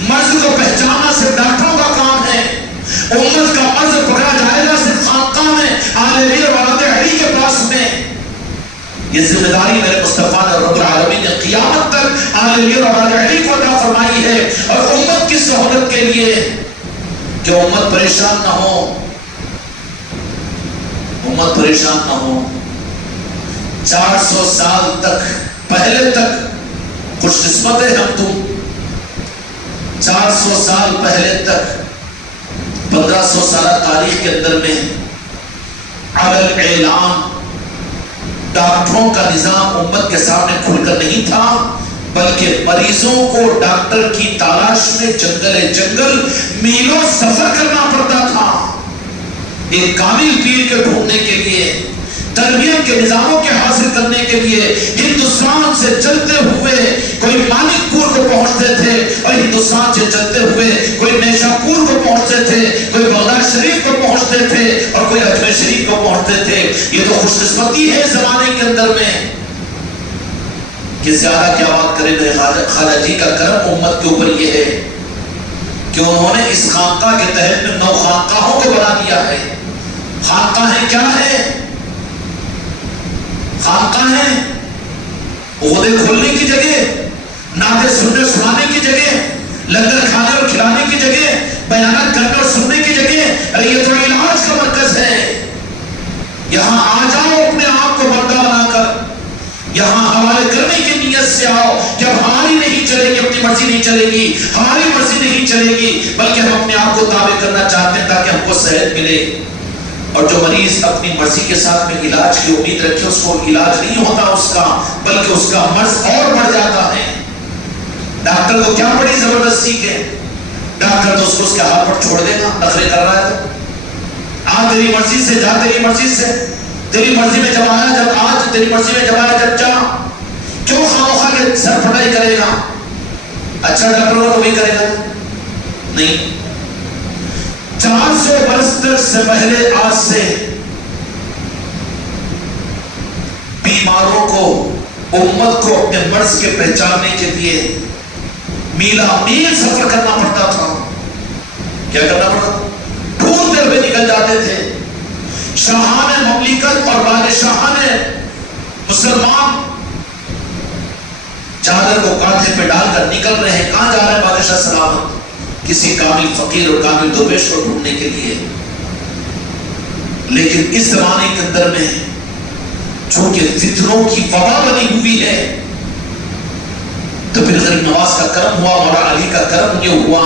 مرض کو پہچاننا صرف ڈاکٹروں کا کام ہے. امت کا مرض پکڑا جائے گا صرف خانقاہ میں، اہل علی اور اولاد علی کے پاس میں. یہ ذمہ داری میرے مصطفیٰ نے رب العالمین نے قیامت تک اہل علی اور اولاد علی کو عطا فرمائی ہے، اور امت کی سہولت کے لیے کہ امت پریشان نہ ہو، امت پریشان نہ ہو. 400 سال تک پہلے تک خوش قسمت ہے ہم تم. 400 سال پہلے تک 1500 سالہ تاریخ کے اندر میں عدل اعلان ڈاکٹروں کا نظام امت کے سامنے کھل کر نہیں تھا، بلکہ مریضوں کو ڈاکٹر کی تلاش میں جنگل میلوں سفر کرنا پڑتا تھا. ایک کامل پیر کے ڈھونڈنے کے لیے، تربیت کے نظاموں کے حاصل کرنے کے لیے ہندوستان سے چلتے ہوئے کوئی مانک پور کو پہنچتے تھے، اور ہندوستان سے چلتے ہوئے کوئی نیشا پور کو پہنچتے تھے، کوئی بغداد شریف کو پہنچتے تھے، اور کوئی اجمیر شریف کو پہنچتے تھے. یہ تو خوش قسمتی ہے زمانے کے اندر میں کہ زیادہ کیا بات کرے. میرے خواجہ جی کا کرم امت کے اوپر یہ ہے کہ انہوں نے اس خانقاہ کے تحت میں 9 خانقاہوں کو بنا دیا ہے. خانقاہیں کیا ہے؟ خانقاہیں عہدے کھولنے کی جگہ، نعتیں سننے سنانے کی جگہ، لنگر کھانے اور کھلانے کی جگہ، بیانات کرنے اور سننے کی جگہ. ارے یہ تو علاج کا مرکز ہے. یہاں آ جاؤ اپنے آپ کو بندہ بنا کر، یہاں حوالے کرنے کی نیت سے آؤ کہ اب ہماری نہیں چلے گی، اپنی مرضی نہیں چلے گی، ہماری مرضی نہیں چلے گی، بلکہ ہم اپنے آپ کو تابع کرنا چاہتے ہیں تاکہ ہم کو صحت ملے. اور جو مریض اپنی مرضی کے ساتھ میں علاج کی امید رکھے، اس کو علاج نہیں ہوتا اس کا، بلکہ اس کا مرض اور بڑھ جاتا ہے. ڈاکٹر کو کیا بڑی زبردستی کے، ڈاکٹر تو اس کو اس کے ہاتھ پر چھوڑ دے گا. نخرے کر رہا ہے تو آ تیری مرضی سے جا، تیری مرضی سے، تیری مرضی میں جب آیا جب آج، تیری مرضی میں جب آیا جب جا. کیوں خاموخواہ کے سر پھٹائی کرے گا؟ اچھا ڈاکٹر کو وہی کرے گا نہیں. 400 برس تک سے پہلے آج سے بیماروں کو، امت کو اپنے مرض کے پہچاننے کے لیے میلا میل سفر کرنا پڑتا تھا. کیا کرنا پڑتا تھا؟ ڈھونڈتے ہوئے نکل جاتے تھے. شاہان مملکت اور بادشاہان مسلمان چادر کو کاندھے پہ ڈال کر نکل رہے ہیں. کہاں جا رہے ہیں بادشاہ سلامت؟ کسی کامل فقیر اور کامل درویش کو ڈھونڈنے کے لیے. لیکن اس زمانے کے اندر میں چونکہ فتنوں کی وبا بنی ہوئی ہے، تو پھر غریب نواز کا کرم ہوا، مولا علی کا کرم یہ ہوا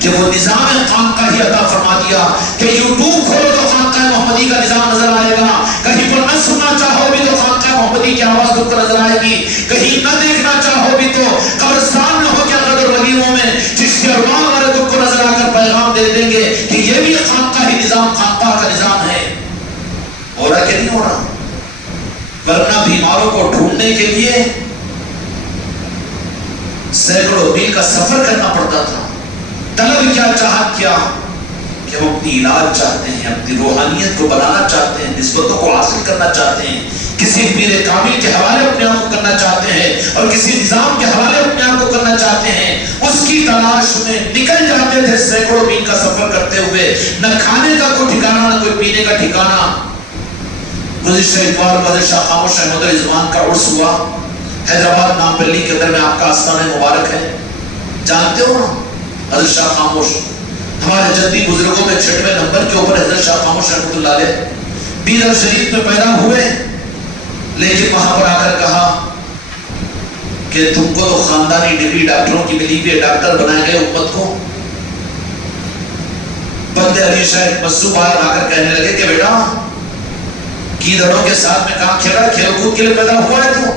کہ وہ نظام خانقاہی عطا فرما دیا کہ یوٹیوب کھولو تو خانقاہ محمدی کا نظام نظر آئے گا. کہیں پر نہ سننا چاہو بھی تو خانقاہ محمدی کی آواز تم کو نظر آئے گی. کہیں نہ دیکھنا چاہو بھی تو قبرستان میں ہو کے غدر ولیموں میں چشتی اور مان والے تم کو نظر آ کر پیغام دے دیں گے کہ یہ بھی خانقاہی نظام، خانقاہ کا نظام ہے. ہو رہا کہ نہیں ہو رہا؟ ورنہ بیماروں کو ڈھونڈنے کے لیے سینکڑوں میل کا سفر کرنا پڑتا تھا. طلب کیا، چاہت کیا کہ ہم اپنی علاج چاہتے ہیں، اپنی روحانیت کو بنانا چاہتے ہیں، نسبتوں کو حاصل کرنا چاہتے ہیں، کسی پیر کامل کے حوالے اپنے آپ کو کرنا چاہتے ہیں، اور کسی نظام کے حوالے اپنے آپ کو کرنا چاہتے ہیں. اس کی تلاش میں نکل جاتے تھے سینکڑوں میل کا سفر کرتے ہوئے. نہ کھانے کا کوئی ٹھکانہ، نہ کوئی پینے کا ٹھکانہ. گزشتہ اتوار بدر شاہ خاموش احمد رضوان کا عرس ہوا حیدرآباد نامپلی کے اندر میں. آپ کا آستانہ مبارک ہے، جانتے ہو نا حضرت شاہ خاموش. ہمارے جدی بزرگوں میں 6ویں نمبر کے اوپر حضرت شاہ خاموش رحمۃ اللہ علیہ بیدر شریف میں پیدا ہوئے، لیکن وہاں پر آ کر کہا کہ تم کو تو خاندانی ڈگری ڈاکٹروں کی ملی ہوئی ہے، ڈاکٹر بنائے گئے امت کو. بندے علی شاہ مسو باہر آ کر کہنے لگے کہ بیٹا گیدڑوں کے ساتھ میں کہاں کھیلا، کھیل کود کے لیے پیدا ہوا ہے تو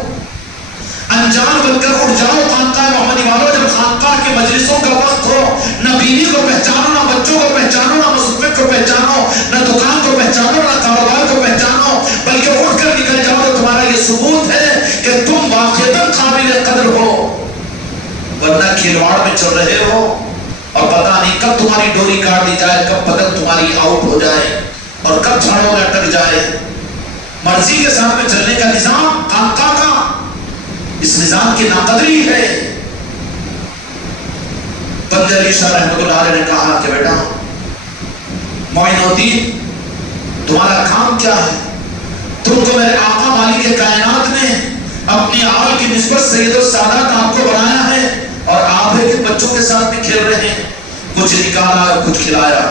انجان بن کر اٹھ جاؤ خانقاہ محمدی والوں. جب خانقاہ کے مجلسوں کا وقت ہو، نہ بیوی کو پہچانو، نہ بچوں کو پہچانو، نہ مصروفیت کو پہچانو، نہ دکان کو پہچانو، نہ کاروبار کو پہچانو، بلکہ اٹھ کر نکل جاؤ تو تمہارا یہ ثبوت ہے کہ تم واقعتاً قابل قدر ہو. ورنہ کھلواڑ میں چل رہے ہو اور پتہ نہیں کب تمہاری ڈوری کاٹ دی جائے، کب پتنگ تمہاری آؤٹ ہو جائے اور کب جھاڑوں میں اٹک جائے. مرضی کے ساتھ میں چلنے کا نظام خانقاہ کا، اس نظام کی ناقدری ہے. بندے علی شاہ رحمۃ اللہ علیہ نے کہا کہ بیٹا معین الدین تمہارا کام کیا ہے؟ تم کو میرے آقا مالک کائنات نے اپنی آل کی نسبت سید السادات آپ کو بنایا ہے اور آپ ہے کہ بچوں کے ساتھ بھی کھیل رہے ہیں. کچھ نکالا اور کچھ کھلایا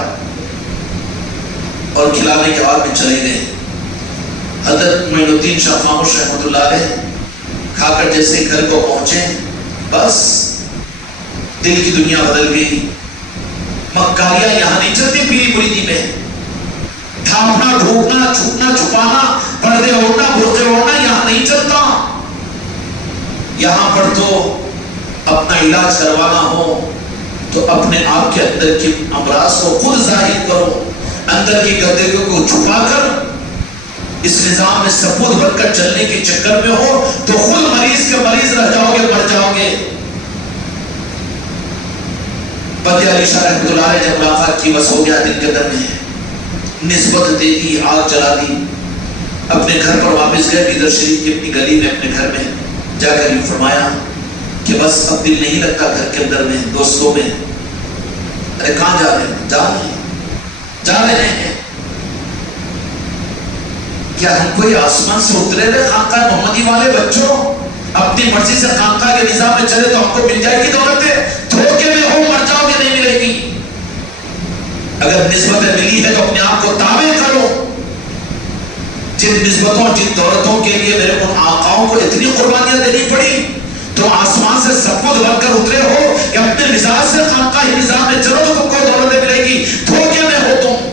اور کھلانے کے بعد میں چلے گئے. حضرت معین الدین شاہ خاموش رحمۃ اللہ علیہ کھا کر جیسے گھر کو پہنچے، بس دل کی دنیا بدل گئی. مکاریاں یہاں نہیں چلتی پیری مریدی میں، ڈھانپنا، ڈھونڈنا، چھپنا، چھپانا، پردے اوڑھنا، برقعے اوڑھنا یہاں نہیں چلتا. یہاں پر تو اپنا علاج کروانا ہو تو اپنے آپ کے اندر کی امراض کو خود ظاہر کرو، اندر کی گندگیوں کو چھپا کر اس نظام میں سپود بن کر چلنے کے چکر میں ہو تو خود مریض کے مریض رہ جاؤ گے، مر جاؤ گے. بندے علی شاہ رحمۃ اللہ علیہ جب ملاقات کی، بس ہو گیا دل کے اندر میں نسبت دے دی، آگ جلا دی. اپنے گھر پر واپس گئے، بیدر شریف کی اپنی گلی میں اپنے گھر میں جا کر یوں فرمایا کہ بس اب دل نہیں لگتا گھر کے اندر میں، دوستوں میں. ارے کہاں جا رہے ہیں؟ جا رہے ہیں. کیا ہم کوئی آسمان سے اترے رہے؟ خانقاہ محمدی والے بچوں اپنی مرضی سے خانقاہ کے نظام میں چلے تو ہم کو مل جائے گی دولتیں؟ دھوکے میں ہو مر جاؤ گے، نہیں ملے گی. اگر نسبتیں ملی ہے تو اپنے آپ کو تابع کرو. جن نسبتوں، جن دولتوں کے لیے میرے ان آقاؤں کو اتنی قربانیاں دینی پڑی، تو آسمان سے سب کچھ بن کر اترے ہو کہ اپنے مزاج سے خانقاہ نظام میں چلو تو تم کو دولتیں ملے گی. دھوکے میں ہو تم،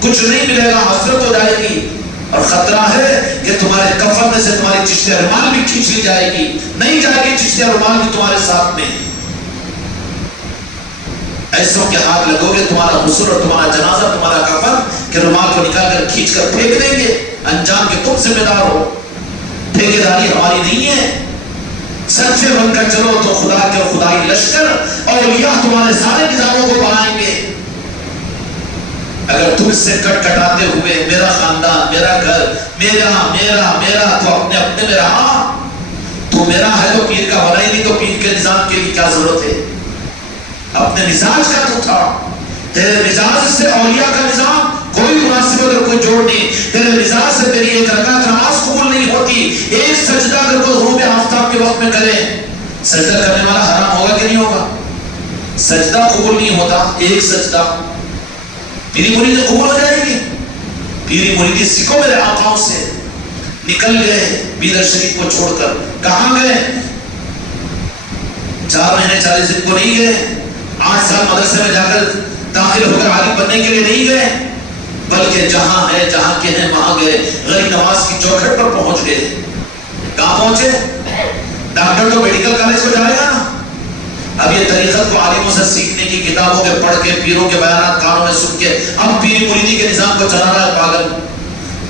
کچھ نہیں ملے گا، حسرت ہو جائے گی. اور خطرہ ہے کہ تمہارے کفن میں سے تمہاری چشت رومال بھی کھینچ لی جائے گی، نہیں جائے گی چشت رومال بھی تمہارے ساتھ میں. ایسوں کے ہاتھ لگو گے تمہارا غسل اور تمہارا جنازہ، تمہارا کفن کہ رومال کو نکال کر کھینچ کر پھینک دیں گے. انجام کے تم ذمہ دار ہو، ٹھیکیداری ہماری نہیں ہے. سچے بن کر چلو تو خدا کے خدائی لشکر اولیاء تمہارے سارے نظاموں کو بنائیں گے. اگر تم اس سے کٹ کٹاتے ہوئے میرا خاندان، میرا گھر، میرا میرا میرا تو اپنے اپنے میں رہا، تو میرا ہے تو پیر کا بنا ہی نہیں، تو پیر کے نظام کے لیے کیا ضرورت ہے؟ اپنے مزاج کا تو تھا. تیرے مزاج سے اولیاء کا نظام کوئی مناسبت اور کوئی جوڑ نہیں. تیرے مزاج سے تیری ایک رکعت نماز قبول نہیں ہوتی. ایک سجدہ اگر کوئی غروب آفتاب کے وقت میں کرے، سجدہ کرنے والا حرام ہوگا کہ نہیں ہوگا؟ سجدہ قبول نہیں ہوتا. ایک سجدہ پیری مریدی قبول ہو جائے گی. پیری مریدی سیکھو میرے آقاؤں سے. نکل گئے بیدر شریف کو چھوڑ کر. کہاں گئے؟ 4 مہینے 40 دن کو نہیں گئے. 8 سال مدرسے میں جا کر داخل ہو کر عالم بننے کے لیے نہیں گئے، بلکہ جہاں ہے، جہاں کے ہیں وہاں گئے. غریب نواز کی چوکھٹ پر پہنچ گئے. کہاں پہنچے؟ ڈاکٹر تو میڈیکل کالج کو جائے گا نا. اب یہ طریقت کو عالموں سے سیکھنے کی، کتابوں کے پڑھ کے، پیروں کے بیانات کانوں میں سن کے اب پیری مریدی کے نظام کو چلا رہا ہے پاگل.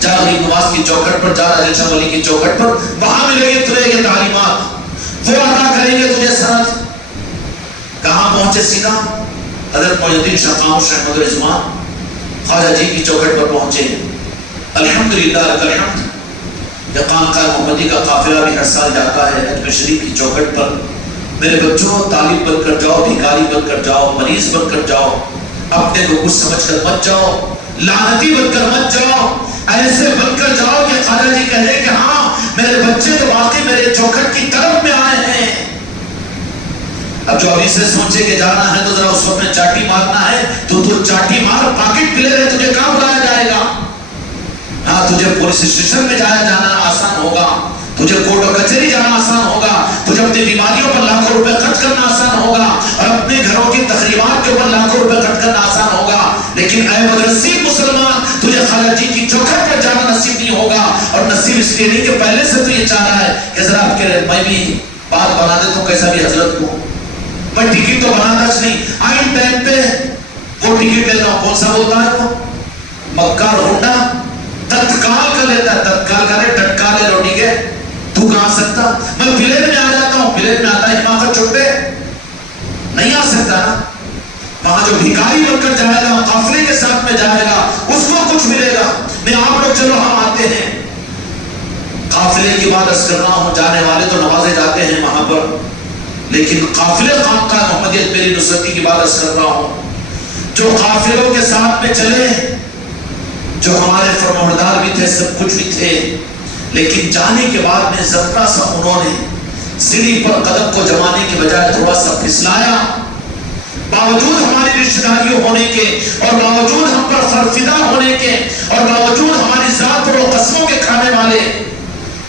جا غریب نواز کی چوکھٹ پر، جا راجہ شاہ ولی کی چوکھٹ پر، وہاں ملے گے تجھے یہ تعلیمات، وہ عطا کریں گے تجھے سند. کہاں پہنچے؟ سیدھا حضرت معین الدین شاہ خاموش رحمۃ اللہ علیہ خواجہ جی کی چوکھٹ پر پہنچے. الحمدللہ لک الحمد. یہ خانقاہ محمدی کا قافلہ بھی ہر سال جاتا ہے اجمیر شریف کی چوکھٹ پر. میرے بچوں طالب بن کر جاؤ، بھکاری بن کر جاؤ، مریض بن کر جاؤ، اپنے کو کچھ سمجھ کر مت جاؤ، لعنتی بن کر مت جاؤ. ایسے بن کر جاؤ کہ خواجہ جی کہہ دے کہ ہاں میرے بچے تو واقعی میرے چوکھٹ کی طرف میں آئے ہیں. اب جو ابھی سے سوچے کہ جانا ہے تو ذرا اس وقت میں چاٹی مارنا ہے تو چاٹی مار، پاکٹ پلے رہے، تجھے کہاں بلایا جائے گا؟ ہاں تجھے پولیس اسٹیشن میں جانا آسان ہوگا، تجھے کوٹ و کچہری جانا آسان ہوگا, تجھے اپنی بیماریوں پر لاکھوں روپے خرچ کرنا آسان ہوگا, اور اپنے گھروں کی تقریبات کے اوپر لاکھوں روپے خرچ کرنا آسان ہوگا, لیکن اے بدنصیب مسلمان, تجھے خواجہ جی کی چوکھٹ پر جانا نصیب نہیں ہوگا. اور نصیب اس لیے نہیں کہ پہلے سے تو یہ چاہ رہا ہے کہ ذرا آپ کے میں بھی بات بنا دیتا ہوں کیسا بھی حضرت کو, پر ٹکٹ تو بناتا نہیں. آئین ٹائم پہ وہ ٹکٹ لے رہا ہوں, کون سا بولتا ہے وہ مکار ہونڈا, تتکال کر لیتا ہے, تتکال کرے ٹٹکال لے لو, ٹھیک ہے, تو کہاں سکتا. میں پلیٹ میں آ جاتا ہوں, پلیٹ میں آتا ہے حماقت چھوٹے نہیں آ سکتا نا. وہاں جو بھکاری بن کر جائے گا, قافلے کے ساتھ میں جائے گا, اس کو کچھ ملے گا. میں آپ لوگ چلو ہم آتے ہیں, قافلے کی بات عرض کر رہا ہوں, جانے والے تو نوازے جاتے ہیں وہاں پر, لیکن قافلے خانقاہ محمدیت میری نصرتی کی بات عرض کر رہا ہوں, جو قافلوں کے ساتھ میں چلے, جو ہمارے فرمانبردار بھی تھے, سب کچھ بھی تھے, لیکن جانے کے بعد میں ذرا سا انہوں نے سیڑھی پر قدم کو جمانے کے بجائے تھوڑا سا پھسلایا. باوجود ہماری رشتہ داریوں ہونے کے, اور باوجود ہم پر فرفدہ ہونے کے, اور باوجود ہماری ذات پر قسموں کے کھانے والے,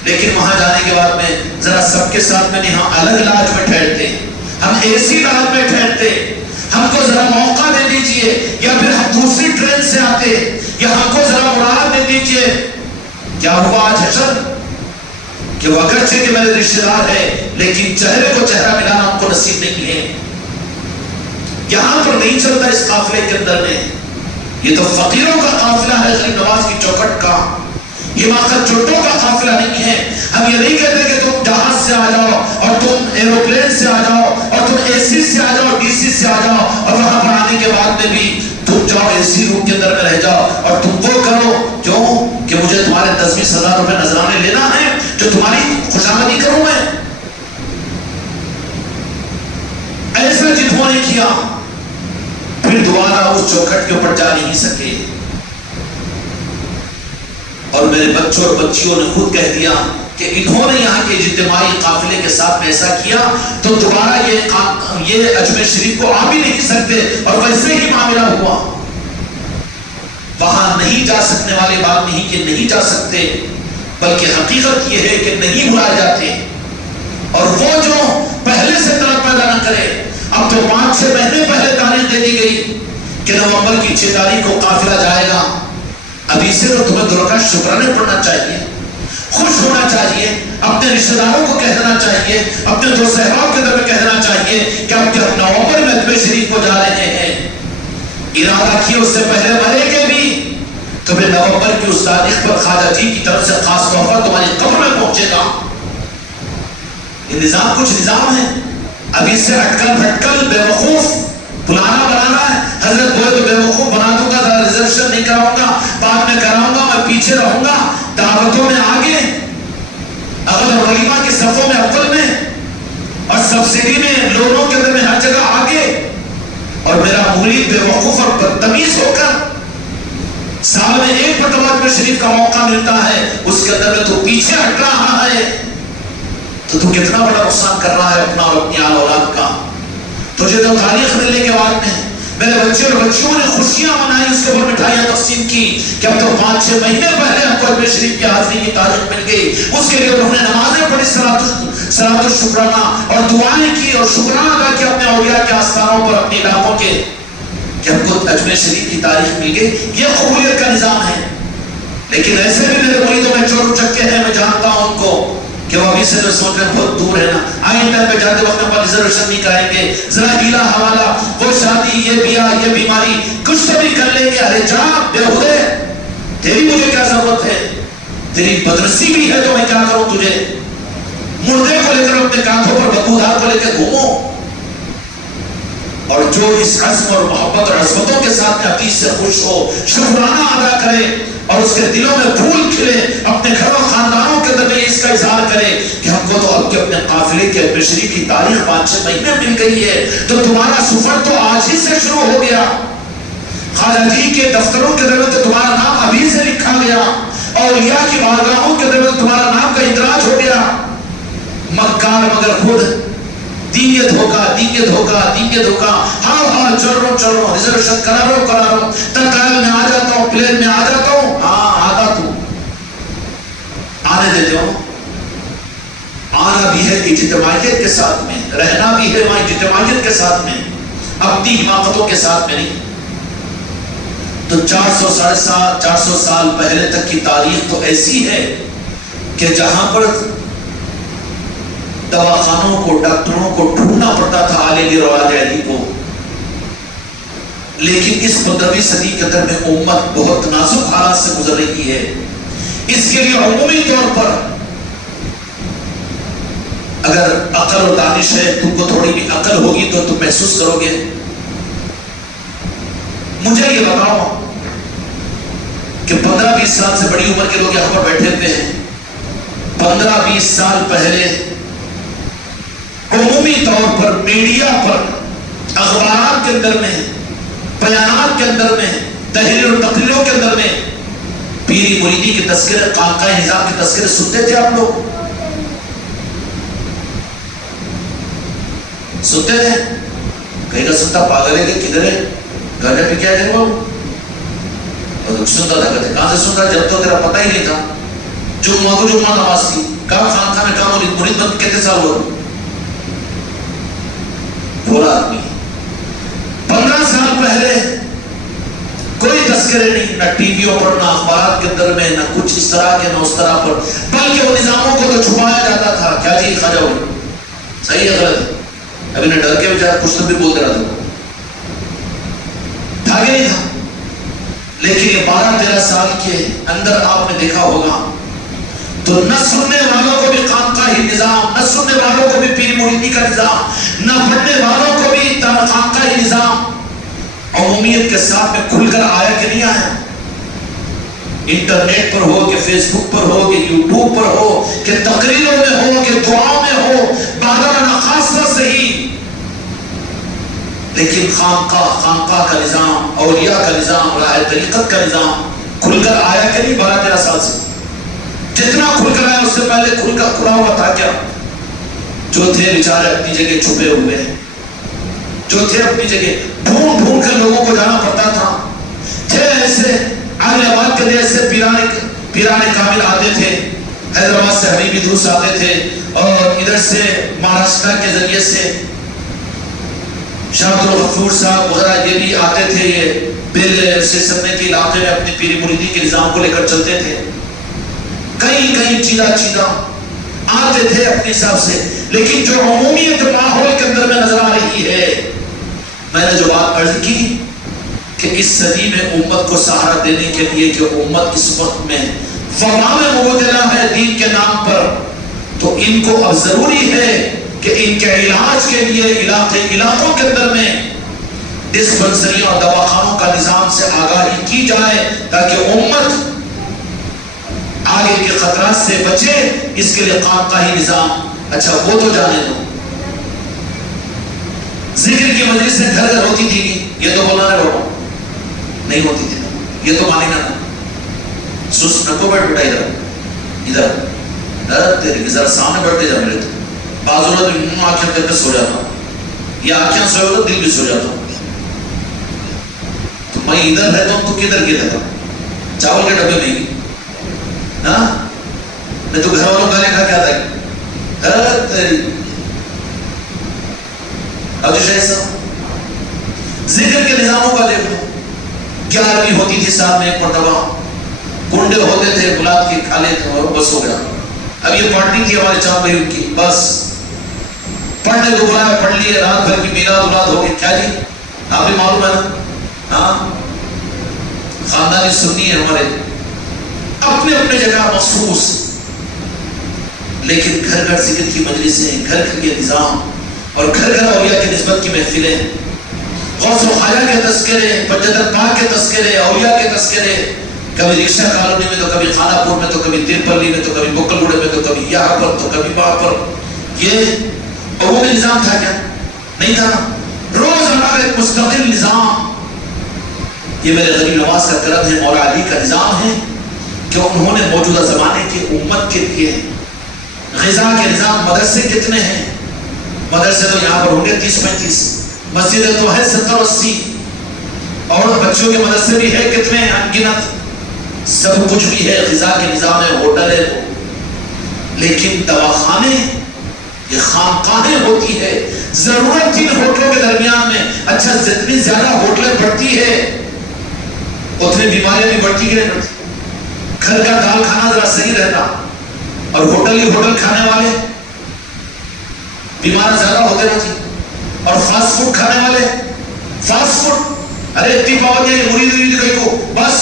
لیکن وہاں جانے کے بعد میں ذرا سب کے ساتھ میں نہیں, ہم الگ لاج میں ٹھہرتے, ہم ایسی لاج میں ٹھہرتے, ہم کو ذرا موقع دے دیجئے, یا پھر ہم دوسری ٹرین سے آتے, یا ہم کو ذرا مراد دے دیجئے. کیا ہوا آج حشر کہ وہ اگرچہ کہ میرے رشتہ دار ہے, لیکن چہرے کو چہرہ ملانا ہم کو نصیب نہیں ہے. یہاں پر نہیں چلتا اس قافلے کے اندر میں. یہ تو فقیروں کا قافلہ ہے, غریب نواز کی چوکھٹ کا, یہ واقع چھوٹوں کا قافلہ نہیں ہے. ہم یہ نہیں کہتے کہ تم جہاز سے آ جاؤ, اور تم ایروپلین سے آ جاؤ, اور تم اے سی سے آ جاؤ, ڈی سی سے آ جاؤ, اور وہاں پر آنے کے بعد میں بھی تم جاؤ اے سی روم کے اندر میں رہ جاؤ, اور تم وہ کرو جو کہ مجھے تمہارے 10,000 روپے نذرانے لینا ہے, جو تمہاری خوشامدی کروں میں. ایسا جنہوں نے کیا, پھر دوبارہ اس چوکھٹ کے اوپر جا نہیں سکے. اور میرے بچوں اور بچیوں نے خود کہہ دیا کہ انہوں نے یہاں کے اجتماعی قافلے کے ساتھ ایسا کیا تو دوبارہ یہ اجمیر شریف کو آ بھی نہیں سکتے, اور ویسے ہی معاملہ ہوا. وہاں نہیں جا سکنے والی بات نہیں کہ نہیں جا سکتے, بلکہ حقیقت یہ ہے کہ نہیں بلائے جاتے. اور وہ جو پہلے سے طلب پیدا نہ کرے, اب تو 5-6 مہینے پہلے تاریخ دے دی گئی کہ نومبر کی 6 تاریخ کو قافلہ جائے گا. ابھی سے تو تمہیں درکا شکرانے پڑھنا چاہیے, خوش ہونا چاہیے, اپنے رشتہ داروں کو کہنا چاہیے, اپنے دوست احباب کے در کہنا چاہیے کہ اب کہ ہم نومبر میں اجمیر شریف کو جا رہے ہیں. ارادہ کیے اس سے پہلے مرے گے بھی, تو پھر نومبر کی اس تاریخ پر خواجہ جی کی طرف سے خاص تحفہ تمہاری قبر میں پہنچے گا. یہ نظام کچھ نظام ہے. ابھی سے اٹکل پھٹکل بے وقوف پلانا بنانا ہے. حضرت بولے تو بے وقوف بنا دوں گا, ریزرویشن نہیں کراؤں گا, بعد میں کراؤں گا, میں پیچھے رہوں گا, دعوتوں میں آگے, اگر ولیمہ کی صفوں میں اول میں, اور سبسڈی میں لونوں کے اندر میں ہر جگہ آگے, اور میرا مرید بے وقوف اور بدتمیز ہو کر سال میں ایک مرتبہ میں شریف کا موقع ملتا ہے, اس کے اندر میں تو پیچھے ہٹ رہا ہے, تو کتنا بڑا نقصان کر رہا ہے اپنا اور اپنی آل اولاد کا. تجھے تو تاریخ ملنے کے بعد میں میرے بچے اور بچیوں نے خوشیاں منائی, اس کے اوپر مٹھائیاں تقسیم کی کہ اب تو 5-6 مہینے پہلے ہم کو اجمیر شریف کی حاضری کی تاریخ مل گئی. اس کے لیے انہوں نے نمازیں پڑھی, صلاۃ الشکرانہ, اور دعائیں کی اور شکرانہ ادا کیا اپنے اولیاء کے آستانوں پر, اپنے علاقوں کے, کہ ہم کو اجمیر شریف کی تاریخ مل گئی. یہ قبولیت کا نظام ہے. لیکن ایسے بھی میرے مریدوں میں چور چکے ہیں, میں جانتا ہوں ان کو کہ وہ ابھی سے جو سوچ رہے ہیں بہت دور ہے نا, آئین ٹائم پہ جاتے وقت ہم ریزرویشن نہیں کرائیں گے, ذرا ہیلا حوالہ, وہ شادی, یہ بیاہ, یہ بیماری, کچھ تو بھی کر لیں گے. ارے جا بےہودے, تیری مجھے کیا ضرورت ہے, تیری بدنصیبی بھی ہے تو میں کیا کروں تجھے. مردے کو لے کر اپنے کانٹوں پر بدبودار کو لے کے گھومو, اور جو اس عزم اور محبت اور عظمتوں کے ساتھ میں حقیق سے خوش ہو, شکرانہ ادا کرے, اور اس کے دلوں میں پھول کھلے, اپنے گھروں خاندانوں کے اندر میں اس کا اظہار کرے کہ ہم کو تو اب کے اپنے قافلے کے اجمیر شریف کی تاریخ 5-6 مہینے مل گئی ہے, تو تمہارا سفر تو آج ہی سے شروع ہو گیا. خواجہ جی کے دفتروں کے اندر تو تمہارا نام ابھی سے لکھا گیا, اولیاء کی بارگاہوں کے اندر تمہارا نام کا اندراج ہو گیا. مکار مگر خود دینگے دھوکا, ہاں چل رہا, ریزرویشن کرا رہا, تتکال میں آ جاتا ہوں, پلین میں آ جاتا ہوں. ہاں آتا تو آنے دیتے ہو, اجتماعیت کے ساتھ میں رہنا بھی ہے، وہاں اجتماعیت کے ساتھ میں، اپنی حماقتوں کے ساتھ میں نہیں۔ تو 400 سال پہلے تک کی تاریخ تو ایسی ہے کہ جہاں پر دواخانوں کو، ڈاکٹروں کو ڈھونڈنا پڑتا تھا آلے رواج علی کو، لیکن اس 15ویں صدی کے اندر میں امت بہت نازک حالات سے گزر رہی ہے۔ اس کے لیے عمومی طور پر اگر عقل اور دانش ہے، تم کو تھوڑی بھی عقل ہوگی تو تم محسوس کرو گے۔ مجھے یہ بتاؤ کہ 15-20 سال سے بڑی عمر کے لوگ یہاں پر بیٹھے ہوئے ہیں، 15-20 سال پہلے عمومی طور پر میڈیا پر، اخبارات کے اندر میں، بیانات کے اندر میں، تحریر اور تقریروں کے اندر میں پیری مریدی کے تذکرے، خانقاہ نظام کے تذکرے سنتے تھے آپ لوگ؟ سنتے تھے؟ کہیں کا سنتا پاگل ہے کہ کدھر ہے، گھر میں کیا ہے وہ؟ اور سنتا تھا، کہتے کہاں سے سنتا؟ جب تو تیرا پتہ ہی نہیں تھا۔ جمعہ کو جمعہ نماز تھی، کہاں خانقاہ میں، کہاں مرید بند کتنے سال ہوا؟ بولا آدمی 15 سال پہلے کوئی تذکرے نہیں، نہ ٹی ویوں پر، نہ اخبارات کے اندر میں، نہ کچھ اس طرح کے، نہ اس طرح پر، بلکہ وہ نظاموں کو تو چھپایا جاتا تھا۔ کیا جی خواجہ ہوئی، صحیح ہے غلط ہے؟ ابھی نے ڈر کے بیچارہ کچھ تو بھی بولتے رہا تھا، آگے نہیں تھا۔ لیکن یہ 12-13 سال کے اندر آپ نے دیکھا ہوگا تو نہ سننے والوں کو بھی خانقاہی نظام، نہ سننے والوں کو بھی پیر مریدی کا نظام، نہ پڑھنے والوں کو بھی خانقاہی نظام عمومیت کے ساتھ میں کھل کر آیا کہ نہیں آیا؟ انٹرنیٹ پر ہو، کہ فیس بک پر ہو، کہ یوٹیوب پر ہو، کہ تقریروں میں ہو، کہ دعا میں ہو، بادرانہ خاصہ صحیح، لیکن خانقاہ کا نظام، اولیاء کا نظام، راہ طریقت کا نظام کھل کر آیا کہ نہیں 12-13 سال سے؟ جتنا کھل کر آیا اس سے پہلے کھلا ہوا تھا کیا؟ جو تھے بیچارے اپنی جگہ چھپے ہوئے ہیں، جو تھے اپنی جگہ ڈھونڈ کر لوگوں کو جانا پڑتا تھا۔ تھے ایسے علی آباد کے لیے ایسے پیرانے کامل آتے تھے، حیدرآباد سے حبیبی دروس آتے تھے، اور ادھر سے مہاراشٹر کے ذریعے سے شاہ عبدالغفور صاحب وغیرہ یہ بھی آتے تھے، یہ بیل سے سرنے کے علاقے میں اپنی پیری مریدی کے نظام کو لے کر چلتے تھے، کئی چیدہ آتے تھے اپنے حساب سے۔ لیکن جو عمومیت ماحول کے اندر میں نظر آ رہی ہے، میں نے جو بات عرض کی کہ اس صدی میں امت کو سہارا دینے کے لیے کہ امت اس وقت میں وبا میں مبتلا ہے دین کے نام پر، تو ان کو اب ضروری ہے کہ ان کے علاج کے لیے علاقوں کے اندر میں ڈسپنسریوں اور دواخانوں کا نظام سے آگاہی کی جائے، تاکہ امت آگے کے خطرات سے بچے۔ اس کے لیے خانقاہی نظام، اچھا وہ تو جانے دو، ذکر کی مجلس سے گھر گھر ہوتی تھی، یہ تو بولا رہے ہو نہیں ہوتی تھی، یہ تو مانی نہ سس نکو بیٹھ بیٹا ادھر تیرے ذرا سامنے بیٹھتے جا، میرے تو بازو میں آنکھیں کر کے سو جاتا ہوں، یا آنکھیں سوئے تو دل بھی سو جاتا ہوں۔ تو میں ادھر رہتا ہوں تو کدھر کی رہتا ہوں؟ چاول کے ڈبے میں ہی، ہاں میں تو گھر والوں گانے کھا کے آتا ہے۔ اب جو شاید صاحب ذکر کے نظاموں کا دیکھو، 11ویں ہوتی تھی سال میں ایک مرتبہ، کنڈے ہوتے تھے گلاب کے، کھا لیتے اور بس ہو گیا۔ اب یہ پارٹی تھی ہمارے 4 بھائیوں کی، بس پڑھنے کو بلایا، پڑھ لیے، رات بھر کی میلاد اولاد ہو گئی۔ کیا جی آپ بھی معلوم ہے نا، ہاں خاندانی سنی ہے ہمارے، اپنے اپنے جگہ مخصوص، لیکن گھر گھر ذکر کی مجلسیں، گھر گھر کے نظام، اور گھر گھر اولیاء کی نسبت کی محفلیں، غوث و خواجہ کے تذکرے، پنجتن پاک کے تذکرے، اولیاء کے تذکرے، کبھی رکشہ کالونی میں تو کبھی خانہ پور میں تو کبھی تیرپلی میں تو کبھی بکل گوڑے میں تو کبھی یہاں پر تو کبھی وہاں پر۔ یہ عمومی نظام تھا کیا؟ نہیں تھا، روزانہ ایک مستقل نظام۔ یہ میرے غریب نواز کا کرم ہے، مولا علی کا نظام ہے کہ انہوں نے موجودہ زمانے کی امت کے لیے غذا کے نظام، مدرسے کتنے ہیں؟ مدرسے تو یہاں پر ہوں گے 30-35، مسجدیں تو ہے 70-80، اور بچوں کے مدرسے بھی ہے کتنے ہیں؟ انگنت، سب کچھ بھی ہے، غذا کے نظام ہے، ہوٹل ہے، لیکن دواخانے یہ خانقاہیں ہوتی ہے، ضرورت تھی ہوٹلوں کے درمیان میں. اچھا جتنی زیادہ ہوٹلیں بڑھتی ہے اتنی بیماریاں بھی بڑھتی گئی رہتی. گھر کا دال کھانا ذرا صحیح رہتا اور ہوٹل کھانے والے بیمار زیادہ ہوتے رہتی. اور فاسٹ فوڈ کھانے والے فاسٹ فوڈ، ارے اتنی پابندی ہے، مرید گئی کو بس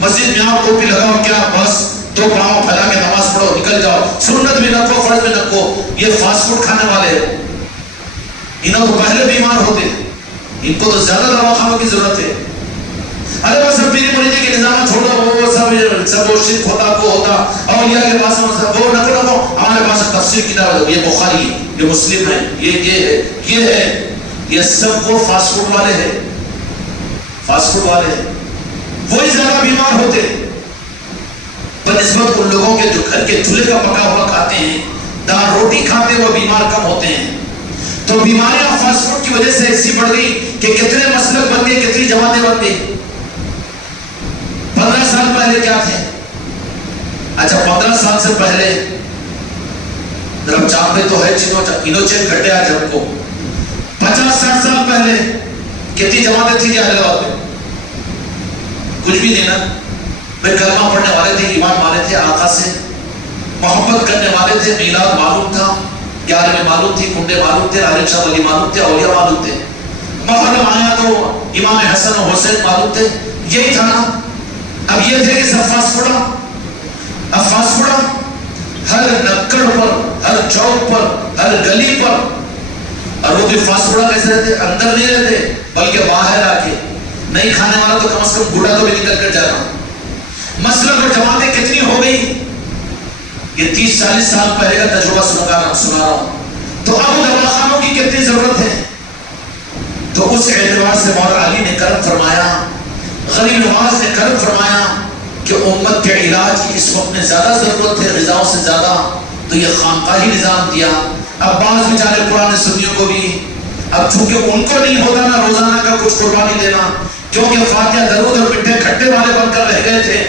مسجد میں آپ ٹوپی لگاؤ، کیا بس تو پاؤں پھیلا کے نماز پڑھو نکل جاؤ، سنت بھی نکو فرض بھی نکو. یہ فاسٹ فوڈ کھانے والے انہوں کو پہلے بیمار ہوتے، ان کو تو زیادہ دواخانوں کی ضرورت ہے. ارے بس اب میری مریدی کے نظام چھوڑو، وہ سب وہ شرک ہوتا کو ہوتا اولیاء کے پاس وہ نکو ہمارے پاس تفسیر کتاب ہے، یہ بخاری ہے، یہ مسلم ہے، یہ ہے، یہ سب وہ فاسٹ فوڈ والے ہیں. فاسٹ فوڈ والے ہیں وہی زیادہ بیمار ہوتے بنسبت ان لوگوں کے جو گھر کے چولہے کا پکا ہوا کھاتے ہیں، دال روٹی کھاتے ہیں، وہ بیمار کم ہوتے ہیں. تو بیماریاں فاسٹ فوڈ کی وجہ سے ایسی بڑھ گئی کہ کتنے مسلک بن گئے، کتنی جماعتیں بن گئی. 15 سال پہلے کیا تھے؟ اچھا 15 سال سے پہلے رمضان میں تو ہے انوچین گھٹے آج ہم کو. 50-60 سال پہلے کتنی جماعتیں تھی حیدرآباد میں؟ کچھ بھی نہیں نا. میں کلمہ پڑھنے والے تھے، ایمان والے تھے، آقا سے محبت کرنے والے تھے، میلاد معلوم تھا، 11ویں معلوم تھی، کنڈے معلوم تھے، عارف شاہ ولی معلوم تھے، اولیاء معلوم تھے. محرم آیا تو امام حسن و حسین معلوم تھے. یہی تھا نا. اب یہ تھے کہ سب فاسٹ فوڈا. اب فاسٹ فوڈا ہر نکڑ پر، ہر چوک پر، ہر گلی پر. اور وہ بھی فاسٹ فوڈا کیسے رہتے؟ اندر نہیں رہتے بلکہ باہر آ کے. نہیں کھانے والا تو کم از کم بوڑھا تو بھی نکل کر جانا. مسلک اور جماعتیں کتنی ہو گئی. یہ 30-40 سال پہلے کا تجربہ سنا رہا ہوں. تو اب دواخانوں کی کتنی ضرورت ہے. تو اس اعتبار سے مولا علی نے کرم فرمایا، غریب نواز نے کرم فرمایا کہ امت کے علاج کی اس وقت میں زیادہ ضرورت ہے غذاؤں سے زیادہ، تو یہ خانقاہی نظام دیا. اب بعض بیچارے پرانے سنیوں کو بھی اب چونکہ ان کو نہیں ہوتا نا روزانہ کا کچھ قربانی دینا، کیونکہ فاتحہ درود اور مٹھے کھٹے والے بن کر رہ گئے تھے.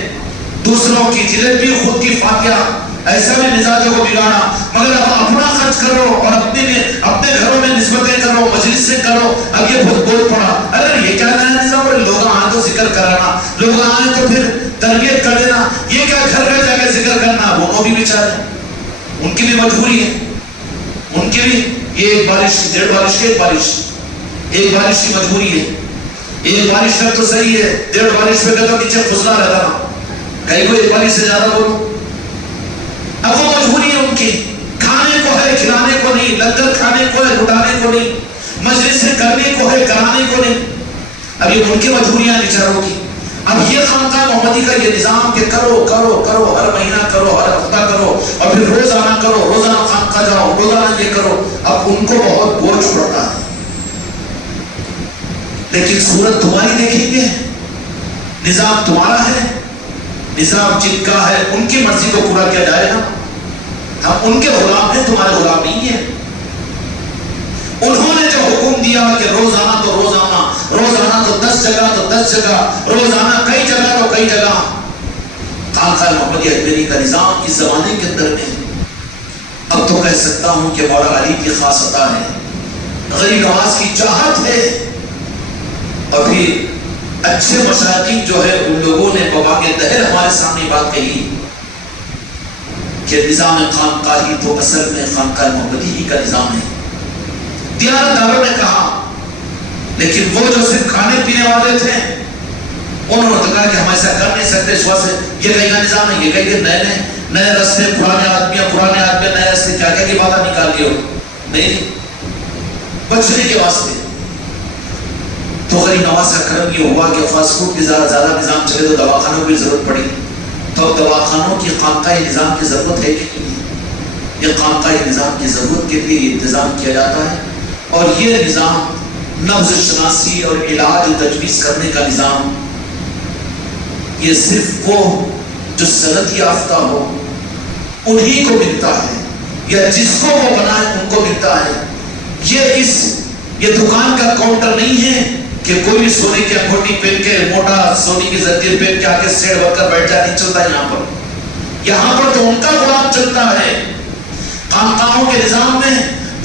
دوسروں کی جلیبی، خود کی فاتحہ، ایسا بھی مزاجوں کو بگاڑا. مگر اب اپنا خرچ کرو اور اپنے گھروں میں نسبتیں کرو، مجلس سے کرو. اب یہ بہت بول پڑا، ارے یہ کیا نیا نظام ہے؟ لوگ آئیں تو ذکر کرانا، لوگ آئیں تو پھر تربیت کر دینا. یہ کیا گھر گھر جا کے ذکر کرنا؟ وہ بھی بیچارے، ان کی بھی مجبوری ہے، ان کی بھی یہ ایک بارش، 1.5 بارش کی ایک بارش کی مجبوری ہے. ایک بارش تک تو صحیح ہے، 1.5 بارش پہ کہتا نیچے فضلہ رہتا نا، کہیں کو ایک بارش سے زیادہ بولو. اب وہ مجبوری ہے ان کی، کھانے کو ہے کھلانے کو نہیں، لنگر کھانے کو ہے لٹانے کو نہیں، مجلس سے کرنے کو ہے کرانے کو نہیں. اب یہ ان کی مجبوریاں بیچاروں کی. اب یہ خانقاہ محمدی کا یہ نظام کہ کرو کرو کرو، ہر مہینہ کرو، ہر ہفتہ کرو، اور پھر روزانہ کرو، روزانہ خانقاہ جاؤ، روزانہ یہ کرو. اب ان کو بہت بوجھ پڑتا ہے. لیکن صورت تمہاری دیکھیں گے، نظام تمہارا ہے، نظام جن کا ہے ان کی مرضی کو پورا کیا جائے گا. ہم ان کے غلام ہیں، تمہارے غلام نہیں ہیں. انہوں نے جو حکم دیا کہ روزانہ تو 10 جگہ تو 10 جگہ، روزانہ کئی جگہ تو کئی جگہ. خانقاہ محمدیہ اجمیری کا نظام اس زمانے کے اندر میں اب تو کہہ سکتا ہوں کہ مولا علی کی خاص عطا ہے، غریب نواز کی چاہت ہے. اور پھر اچھے مشاہدین جو ہے ان لوگوں نے بباغ دہر ہمارے سامنے بات کہی کہ نظام خانقاہی تو اصل میں خانقاہ محمدی ہی کا نظام ہے. دیانت داروں نے کہا، لیکن وہ جو صرف کھانے پینے والے تھے انہوں نے کہا کہ ہم ایسا کر نہیں سکتے. اس واسطے یہ کہیں کا نظام ہے، یہ کہیں کہ نئے رستے، پرانے آدمی نئے رستے کیا کی باتیں نکال لیے ہو نہیں بچنے کے واسطے. تو غریب نواز کا کرم یہ ہوا کہ فاسٹ فوڈ کی زیادہ نظام چلے تو دواخانوں کی ضرورت پڑی. تو دواخانوں کی خانقاہی نظام کی ضرورت ہے کہ نہیں؟ یہ خانقاہی نظام کی ضرورت کے لیے انتظام کیا جاتا ہے. اور یہ نظام نبض شناسی اور علاج تجویز کرنے کا نظام یہ صرف وہ جو صنعت یافتہ ہو انہی کو ملتا ہے، یا جس کو وہ بنائے ان کو ملتا ہے. یہ دکان کا کاؤنٹر نہیں ہے کہ کوئی بھی سونے کی انگوٹھی پہن کے، موٹا سونے کی زنجیر پہن کے آکے سیڑ بن کر بیٹھ جائے. نہیں چلتا یہاں پر تو ان کا غلام چلتا ہے. خانقاہوں کے نظام میں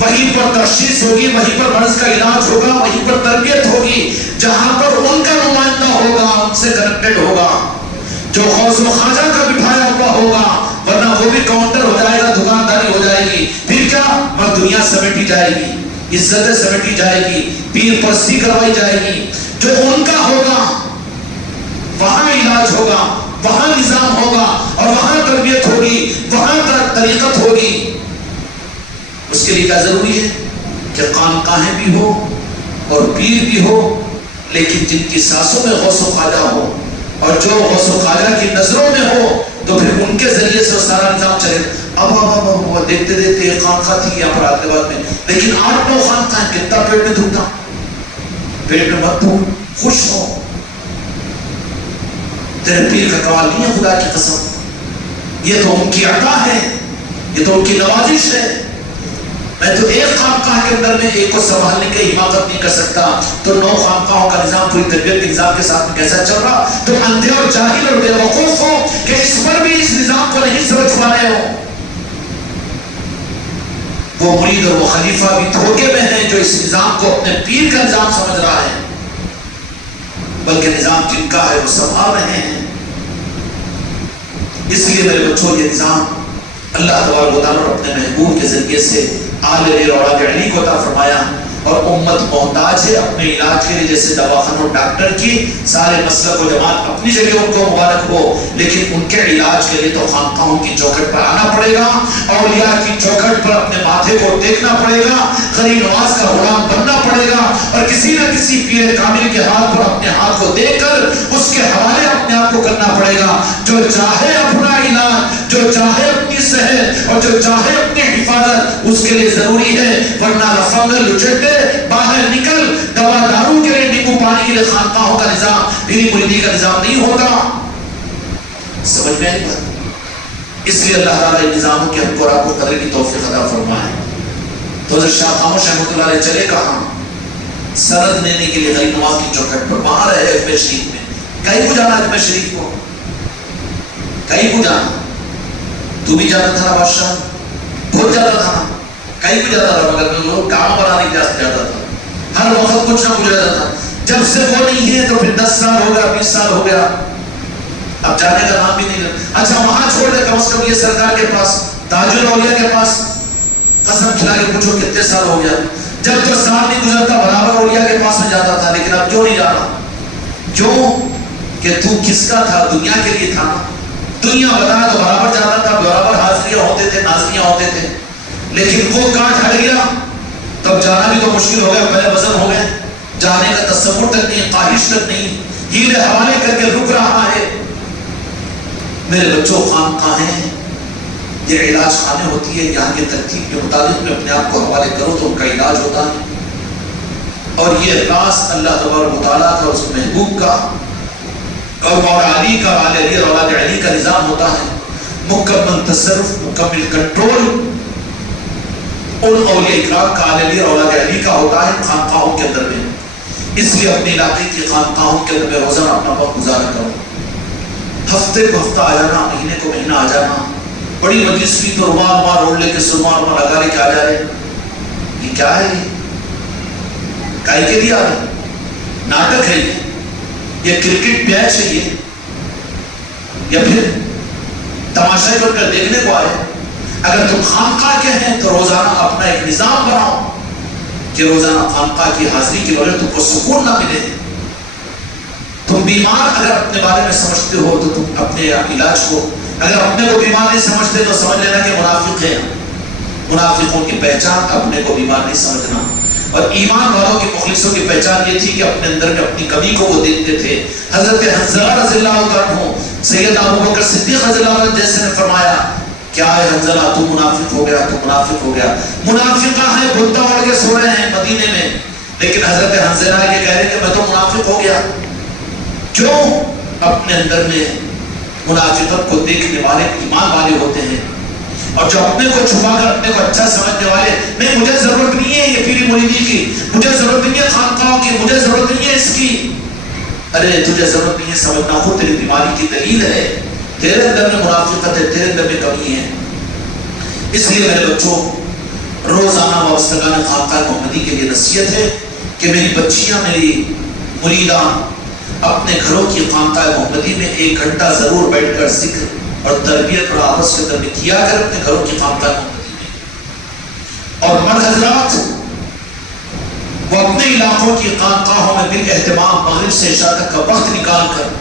وہیں پر تشخیص ہوگی، وہیں پر مرض کا علاج ہوگا، وہیں پر تربیت ہوگی، جہاں پر ان کا نمائندہ ہوگا، ان سے کنیکٹڈ ہوگا، جو غوث و خواجہ کا بٹھایا ہوا ہوگا، ورنہ وہ بھی کاؤنٹر ہو جائے گا، دکانداری ہو جائے گی، پھر کیا اور دنیا سمیٹی جائے گی، عزتیں سمیٹی جائے گی، پیر پرستی کروائی جائے گی۔ جو ان کا ہوگا وہاں علاج ہوگا، وہاں نظام ہوگا، اور وہاں تربیت ہوگی، وہاں طریقت ہوگی۔ اس کے لیے کیا ضروری ہے کہ خانقاہیں بھی ہو اور پیر بھی ہو، لیکن جن کی سانسوں میں غوث و خواجہ ہو، اور جو غوث و خواجہ کی نظروں میں ہو، تو پھر ان کے ذریعے سے سارا نظام چلے۔ اب دیکھتے دیکھتے ایک خانقاہ تھی یہاں پر آدھے بعد میں، لیکن 8-9 خانقاہیں، کتنا پیٹ میں دکھتا؟ پیٹ میں مت دھو، خوش ہو، تیرے پیر کا کمال نہیں ہے، خدا کی قسم، یہ تو ان کی عطا ہے، یہ تو ان کی نوازش ہے۔ میں تو ایک خانقاہ کے اندر میں ایک کو سنبھالنے کی حمایت نہیں کر سکتا، تو 9 خانقاہوں کا نظام پوری تربیت کے نظام کے ساتھ کیسا چل رہا؟ تو اندھے اور جاہل اور بے وقوف ہو کہ اس پر بھی اس نظام کو نہیں سمجھ پا رہے ہو۔ وہ مرید اور وہ خلیفہ بھی دھوکے میں ہیں جو اس نظام کو اپنے پیر کا نظام سمجھ رہا ہے، بلکہ نظام جن کا ہے وہ سنبھال رہے ہیں۔ اس لیے میرے بچوں، یہ نظام اللہ تبارک و تعالیٰ نے اپنے محبوب کے ذریعے سے آل علی اور اولاد علی کو عطا فرمایا، اور امت محتاج ہے اپنے علاج کے لیے، جیسے دواخانوں اور ڈاکٹر کی سارے مسلک و جماعت اپنی جگہ ان کو مبارک ہو، لیکن ان کے علاج کے لیے تو خانقاہوں کی چوکھٹ پر آنا پڑے گا، اولیاء کی چوکھٹ پر اپنے ماتھے کو دیکھنا پڑے گا، غریب نواز کا غلام بننا پڑے گا، اور کسی نہ کسی پیر کامل کے ہاتھ پر اپنے ہاتھ کو دے کر اس کے حوالے اپنے آپ کو کرنا پڑے گا۔ جو چاہے اپنا علاج، جو چاہے اپنی صحت، اور جو چاہے اپنی حفاظت، اس کے لیے ضروری ہے، ورنہ لفنگل لچٹے باہر نکل، دوا دارو کے لیے، نیمبو پانی کے لیے خانقاہوں کا نظام، پیری مریدی کا نظام نہیں ہوتا۔ سمجھ میں آئی بات؟ اس لیے اللہ تعالیٰ ان نظاموں کے ہم کو راہ کو قدر کی توفیق عطا فرمائے۔ تو حضرت شاہ خاموش رحمۃ اللہ علیہ چلے کہاں؟ سند لینے کے لیے غریب نواز کی چوکھٹ پر، وہاں رہے اجمیر شریف میں۔ کہیں کو جانا اجمیر شریف کو؟ کہیں کو جانا؟ تو بھی جاتا تھا نا بادشاہ، بہت جاتا تھا نا، کہیں بھی جاتا تھا، مگر لوگ کام بنانے کے لیے جاتا تھا، ہر وقت کچھ نہ کچھ رہتا تھا۔ جب سے وہ نہیں ہے تو پھر 10 سال ہو گیا، 20 سال ہو گیا، اب جانے کا نام بھی نہیں لیتا۔ اچھا وہاں چھوڑ دے، کم از کم یہ سرکار کے پاس، تاج الاولیاء کے پاس قسم کھلا کے پوچھو کتنے سال ہو گیا؟ جب تو سال نہیں گزرتا برابر اولیاء کے پاس میں جاتا تھا، لیکن اب کیوں نہیں جانا؟ کیوں کہ تو کس کا تھا؟ دنیا کے لیے تھا نا، دنیا بتا تو برابر جاتا تھا، برابر حاضریاں ہوتے تھے، ناظریاں ہوتے تھے، لیکن وہ کاٹ ہٹ گیا، تب جانا بھی تو مشکل ہو گیا، پہلے وزن ہو گئے، جانے کا تصور تک نہیں، خواہش تک نہیں، ہیلے حوالے کر کے رک رہا ہے۔ میرے بچوں، خانقاہیں یہ علاج خانے ہوتی ہے، یہاں کی ترتیب کے مطابق میں اپنے آپ کو حوالے کرو تو ان کا علاج ہوتا ہے، اور یہ راز اللہ تبارک و تعالیٰ کا، اس محبوب کا، اور مولا علی کا، آل علی اور اولاد علی کا نظام ہوتا ہے۔ مکمل تصرف، مکمل کنٹرول ان اولیاء اکرام کا، آل علی اور اولاد علی کا ہوتا ہے خانقاہوں کے اندر میں۔ اس لیے اپنے علاقے کی خانقاہوں کے اندر میں روزانہ اپنا وقت گزارا کرو، ہفتے کو ہفتہ آ جانا، مہینے کو مہینہ آ جانا۔ بڑی مجلس بھی تو رومال اوڑھ لے کے سلمان لگا لے کے آ جا رہے، یہ کیا ہے؟ یہ کائی کے لیے آ رہے؟ ناٹک ہے یہ کرکٹ میچ ہے یہ، یا پھر تماشا بن کر دیکھنے کو آئے؟ اگر تم خانقاہ کے ہیں تو روزانہ اپنا ایک نظام بناؤ کہ روزانہ خانقاہ کی حاضری کے بغیر تم کو سکون نہ ملے۔ تم بیمار اگر اپنے بارے میں سمجھتے ہو تو تم اپنے علاج کو، اگر اپنے کو بیمار نہیں سمجھتے تو سمجھ لینا کہ منافق ہے۔ منافقوں کی پہچان اپنے کو بیمار نہیں سمجھنا، اور ایمان والوں کے مخلصوں کی پہچان یہ تھی کہ اپنے اندر میں اپنی کمی کو وہ دیکھتے تھے۔ حضرت حنظلہ رضی اللہ عنہ، سید ابوبکر صدیق رضی اللہ عنہ جیسے نے فرمایا، کیا ہے حنظلہ تو منافق ہو گیا، تو منافق ہو گیا۔ منافقہ ہیں، بھتا اوڑھ کے سو رہے ہیں مدینے میں، لیکن حضرت حنظلہ یہ کہہ رہے کہ میں تو منافق ہو گیا۔ کیوں؟ اپنے اندر میں منافقت کو دیکھنے والے ایمان والے ہوتے ہیں، اور جو اپنے کو چھپا کر اپنے کو اچھا سمجھنے والے، نہیں مجھے ضرورت نہیں ہے یہ پیری مریدی کی، مجھے ضرورت نہیں ہے خانقاہوں کی، مجھے ضرورت نہیں ہے اس کی۔ ارے تجھے ضرورت نہیں ہے سمجھنا، خود تیری بیماری کی دلیل ہے، تیرے اندر میں منافقت ہے، تیرے اندر میں کمی ہے۔ اس لیے میرے بچوں روزانہ وابستگان خانقاہ محمدی کے لیے نصیحت ہے کہ میری بچیاں، میری مریدان اپنے گھروں کی خانقاہ محمدی میں 1 گھنٹہ ضرور بیٹھ کر ذکر اور تربیت اور آپس کے اندر کیا کر اپنے گھروں کی خانقاہ محمدی میں۔ اور مرد حضرات وہ اپنے علاقوں کی خانقاہوں میں بالاہتمام مغرب سے عشاء تک کا وقت نکال کر،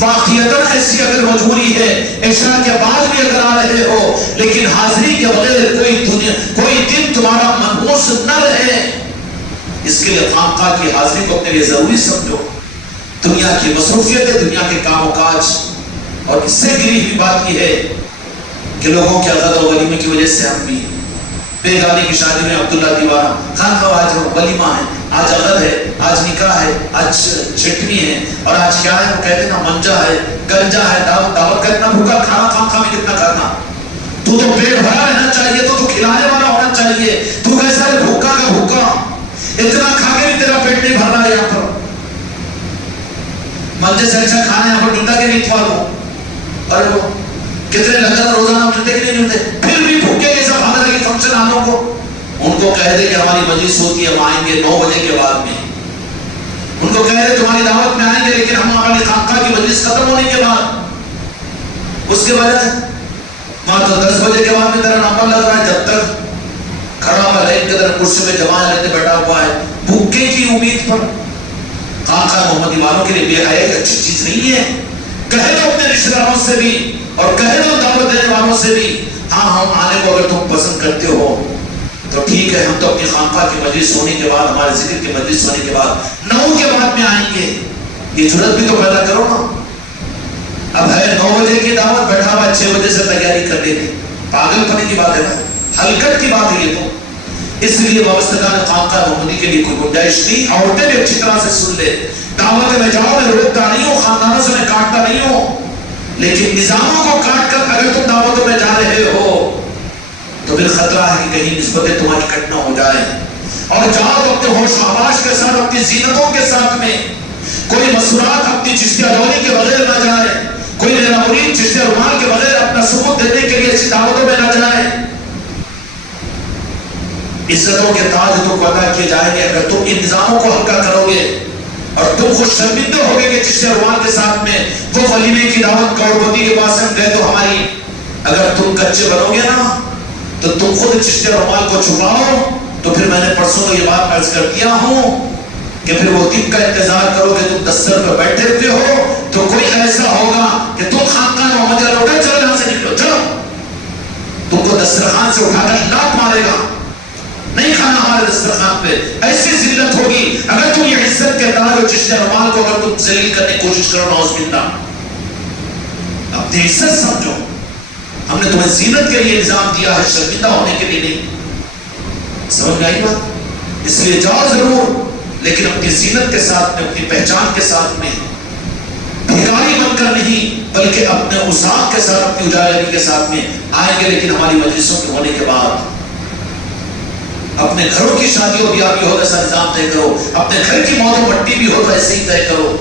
واقعیتاً ایسی اگر مجبوری ہے عشاء کے بعد بھی اگر آ رہے ہو، لیکن حاضری کے بغیر کوئی دن تمہارا منحوس نہ رہے، اس کے لیے خانقاہ کی حاضری کو اپنے لیے ضروری سمجھو۔ دنیا کی مصروفیت ہے، دنیا کے کام و کاج، اور اس سے گری ہوئی بات یہ ہے کہ لوگوں کے عقد و ولیمے کی وجہ سے ہم بھی بیگانی کی شادی میں عبداللہ دیوانہ خانقاہ آج ولیمہ ہے، آج عقد ہے، آج نکاح ہے، آج چھٹنی ہے، اور آج کیا ہے وہ کہتے ہیں نا منجا ہے، گنجا ہے، دعوت کا اتنا بھوکا کھانا خانقاہ میں کتنا کھانا، تو پیٹ بھرا رہنا چاہیے، تو کھلانے والا ہونا چاہیے، تو کیسا ہے بھوکا کا بھوکا، اتنا کھا کے بھی تیرا پیٹ نہیں بھر رہا ہے۔ یہاں پر منجے سے اچھا کھانا یہاں پر ڈنڈا کے نہیں تھوار ہو، اور وہ کتنے لگن روزانہ ملتے کہ نہیں ملتے، پھر بھی بھوکے کے سب آنے لگے فنکشن آنوں کو، ان کو کہہ دے کہ ہماری مجلس ہوتی ہے، ہم آئیں گے 9 بجے کے بعد میں، ان کو کہہ دے تمہاری دعوت میں آئیں گے لیکن ہم ہماری خانقاہ کی مجلس ختم ہونے کے بعد، اس کے بجائے وہاں تو 10 بجے کے بعد میں تیرا نمبر لگ رہا ہے، جب تک کھڑا ہوا رہے کے در کرسی میں جمع رہتے بیٹھا ہوا ہے بھوکے کی امید پر۔ خانقاہ محمدی والوں کے لیے بے حیائی ایک اچھی چیز نہیں ہے۔ کہہ دو اپنے رشتہ داروں سے بھی اور کہہ دو دعوت دینے والوں سے بھی، ہاں ہم آنے کو اگر تم پسند کرتے ہو تو ٹھیک ہے، ہم تو اپنی خانقاہ کی مجلس ہونے کے بعد، ہمارے ذکر کی مجلس ہونے کے بعد 9 کے بعد میں آئیں گے۔ یہ جرأت بھی تو پیدا کرو نا۔ اب ہے 9 بجے کی دعوت، بیٹھا ہوا 6 بجے سے تیاری کر لیتے، پاگل پنے کی بات ہے نا، حلقت کی بات ہے یہ تو۔ اس لیے وابستگان خانقاہ محمدی کے لیے کوئی گنجائش نہیں۔ عورتیں بھی اچھی طرح سے سن لے، دعوت میں جاؤ، میں روکتا نہیں ہوں، خاندانوں سے میں کاٹتا نہیں ہوں، لیکن نظاموں کو کاٹ کر اگر تم دعوتوں میں جا رہے ہو تو پھر خطرہ ہے کہ کہیں نسبتیں تمہاری کٹ نہ ہو جائے، اور جاؤ تو اپنے ہوش و حواس کے ساتھ، اپنی زینتوں کے ساتھ میں، کوئی مسورات اپنی چشتیہ ڈولی کے بغیر نہ جائے، کوئی میرا مرید چشتیہ رومال کے بغیر اپنا ثبوت دینے کے لیے ایسی دعوتوں میں نہ جائے۔ عزتوں کے تاج تم کو عطا کیے جائیں گے اگر تم ان نظاموں کو ہلکا کرو گے، اور تم خود شرمندہ ہوگے کہ چشتیہ رومال کے ساتھ میں وہ ولیمے کی دعوت کروڑپتی کے پاس ہم گئے تو ہماری، اگر تم کچے بنو گے نا تو تم خود چشتیہ رومال کو چھپاؤ، تو پھر میں نے پرسوں کو یہ بات عرض کر دیا ہوں کہ پھر وہ دن کا انتظار کرو کہ تم دستر پہ بیٹھے ہوئے ہو تو کوئی ایسا ہوگا کہ تم خانقاہ محمدیہ لوٹے، چلو یہاں سے نکلو، چلو، تم کو دسترخوان سے اٹھا کر لات مارے گا، نہیں کھانا ہمارے دسترخوان پہ، ایسی ذلت ہوگی اگر تم یہ عزت کے تاج اور چشتیہ رومال کو اگر تم ذلیل کرنے کی کوشش کرو، نعوذ باللہ۔ اپنی عزت سمجھو، ہم نے تمہیں زینت کے لیے نظام دیا ہے، شرمندہ ہونے کے لیے نہیں۔ سمجھ میں آئی بات؟ اس لیے جاؤ ضرور، لیکن اپنی زینت کے ساتھ میں، اپنی پہچان کے ساتھ میں، بھکاری بن کر نہیں بلکہ اپنے اوصاف کے ساتھ، اپنی اجالگی کے ساتھ میں آئیں گے، لیکن ہماری مجلسوں کے ہونے کے بعد اپنے گھروں کی شادی ہو بیاہ بھی ہو ایسا نظام طے کرو، اپنے گھر کی موت و مٹی بھی ہو تو ایسے ہی طے کرو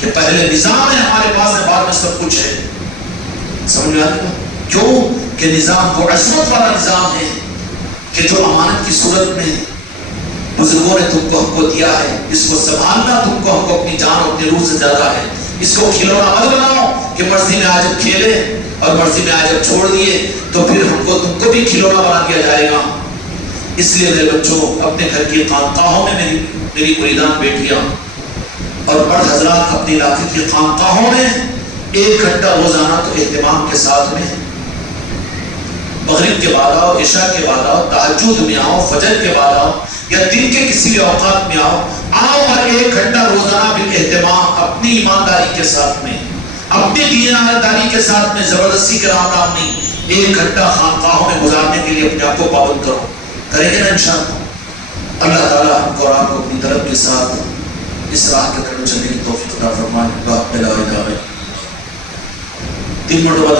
کہ پہلے نظام ہے ہمارے پاس ہے، بعد میں سب کچھ ہے۔ سمجھ میں آتا ہے کیوں کہ نظام وہ عصمت والا نظام ہے کہ جو امانت کی صورت میں بزرگوں نے تم کو ہم کو دیا ہے، اس کو سنبھالنا تم کو ہم کو اپنی جان اور اپنی روح سے زیادہ ہے۔ اس کو کھلونا مت بناؤ کہ مرضی میں آج اب کھیلے اور مرضی میں آج اب چھوڑ دیے تو پھر ہم کو تم کو بھی کھلونا بنا دیا جائے گا۔ اس لیے میرے بچوں اپنے گھر کی خانقاہوں میں میری مریدان بیٹیاں اور مرد حضرات اپنے علاقے کی خانقاہوں میں 1 گھنٹہ روزانہ تو اہتمام کے ساتھ میں، مغرب کے بعد آؤ، عشاء کے بعد آؤ، تہجد میں آؤ، فجر کے بعد آؤ، یا دن کے کسی بھی اوقات میں آؤ اور 1 گھنٹہ روزانہ بالاہتمام اپنی ایمانداری کے ساتھ میں، اپنی دیانتداری کے ساتھ میں، زبردستی کے رام نہیں، 1 گھنٹہ خانقاہوں میں گزارنے کے لیے اپنے آپ کو پابند کرو۔ کریں گے نا انشاءاللہ؟ اللہ تعالیٰ ہم کو اور آپ کو اپنی طرف کے ساتھ اس راہ کے طرف چلنے کی توفیق عطا فرمائے۔ 3 مرتبہ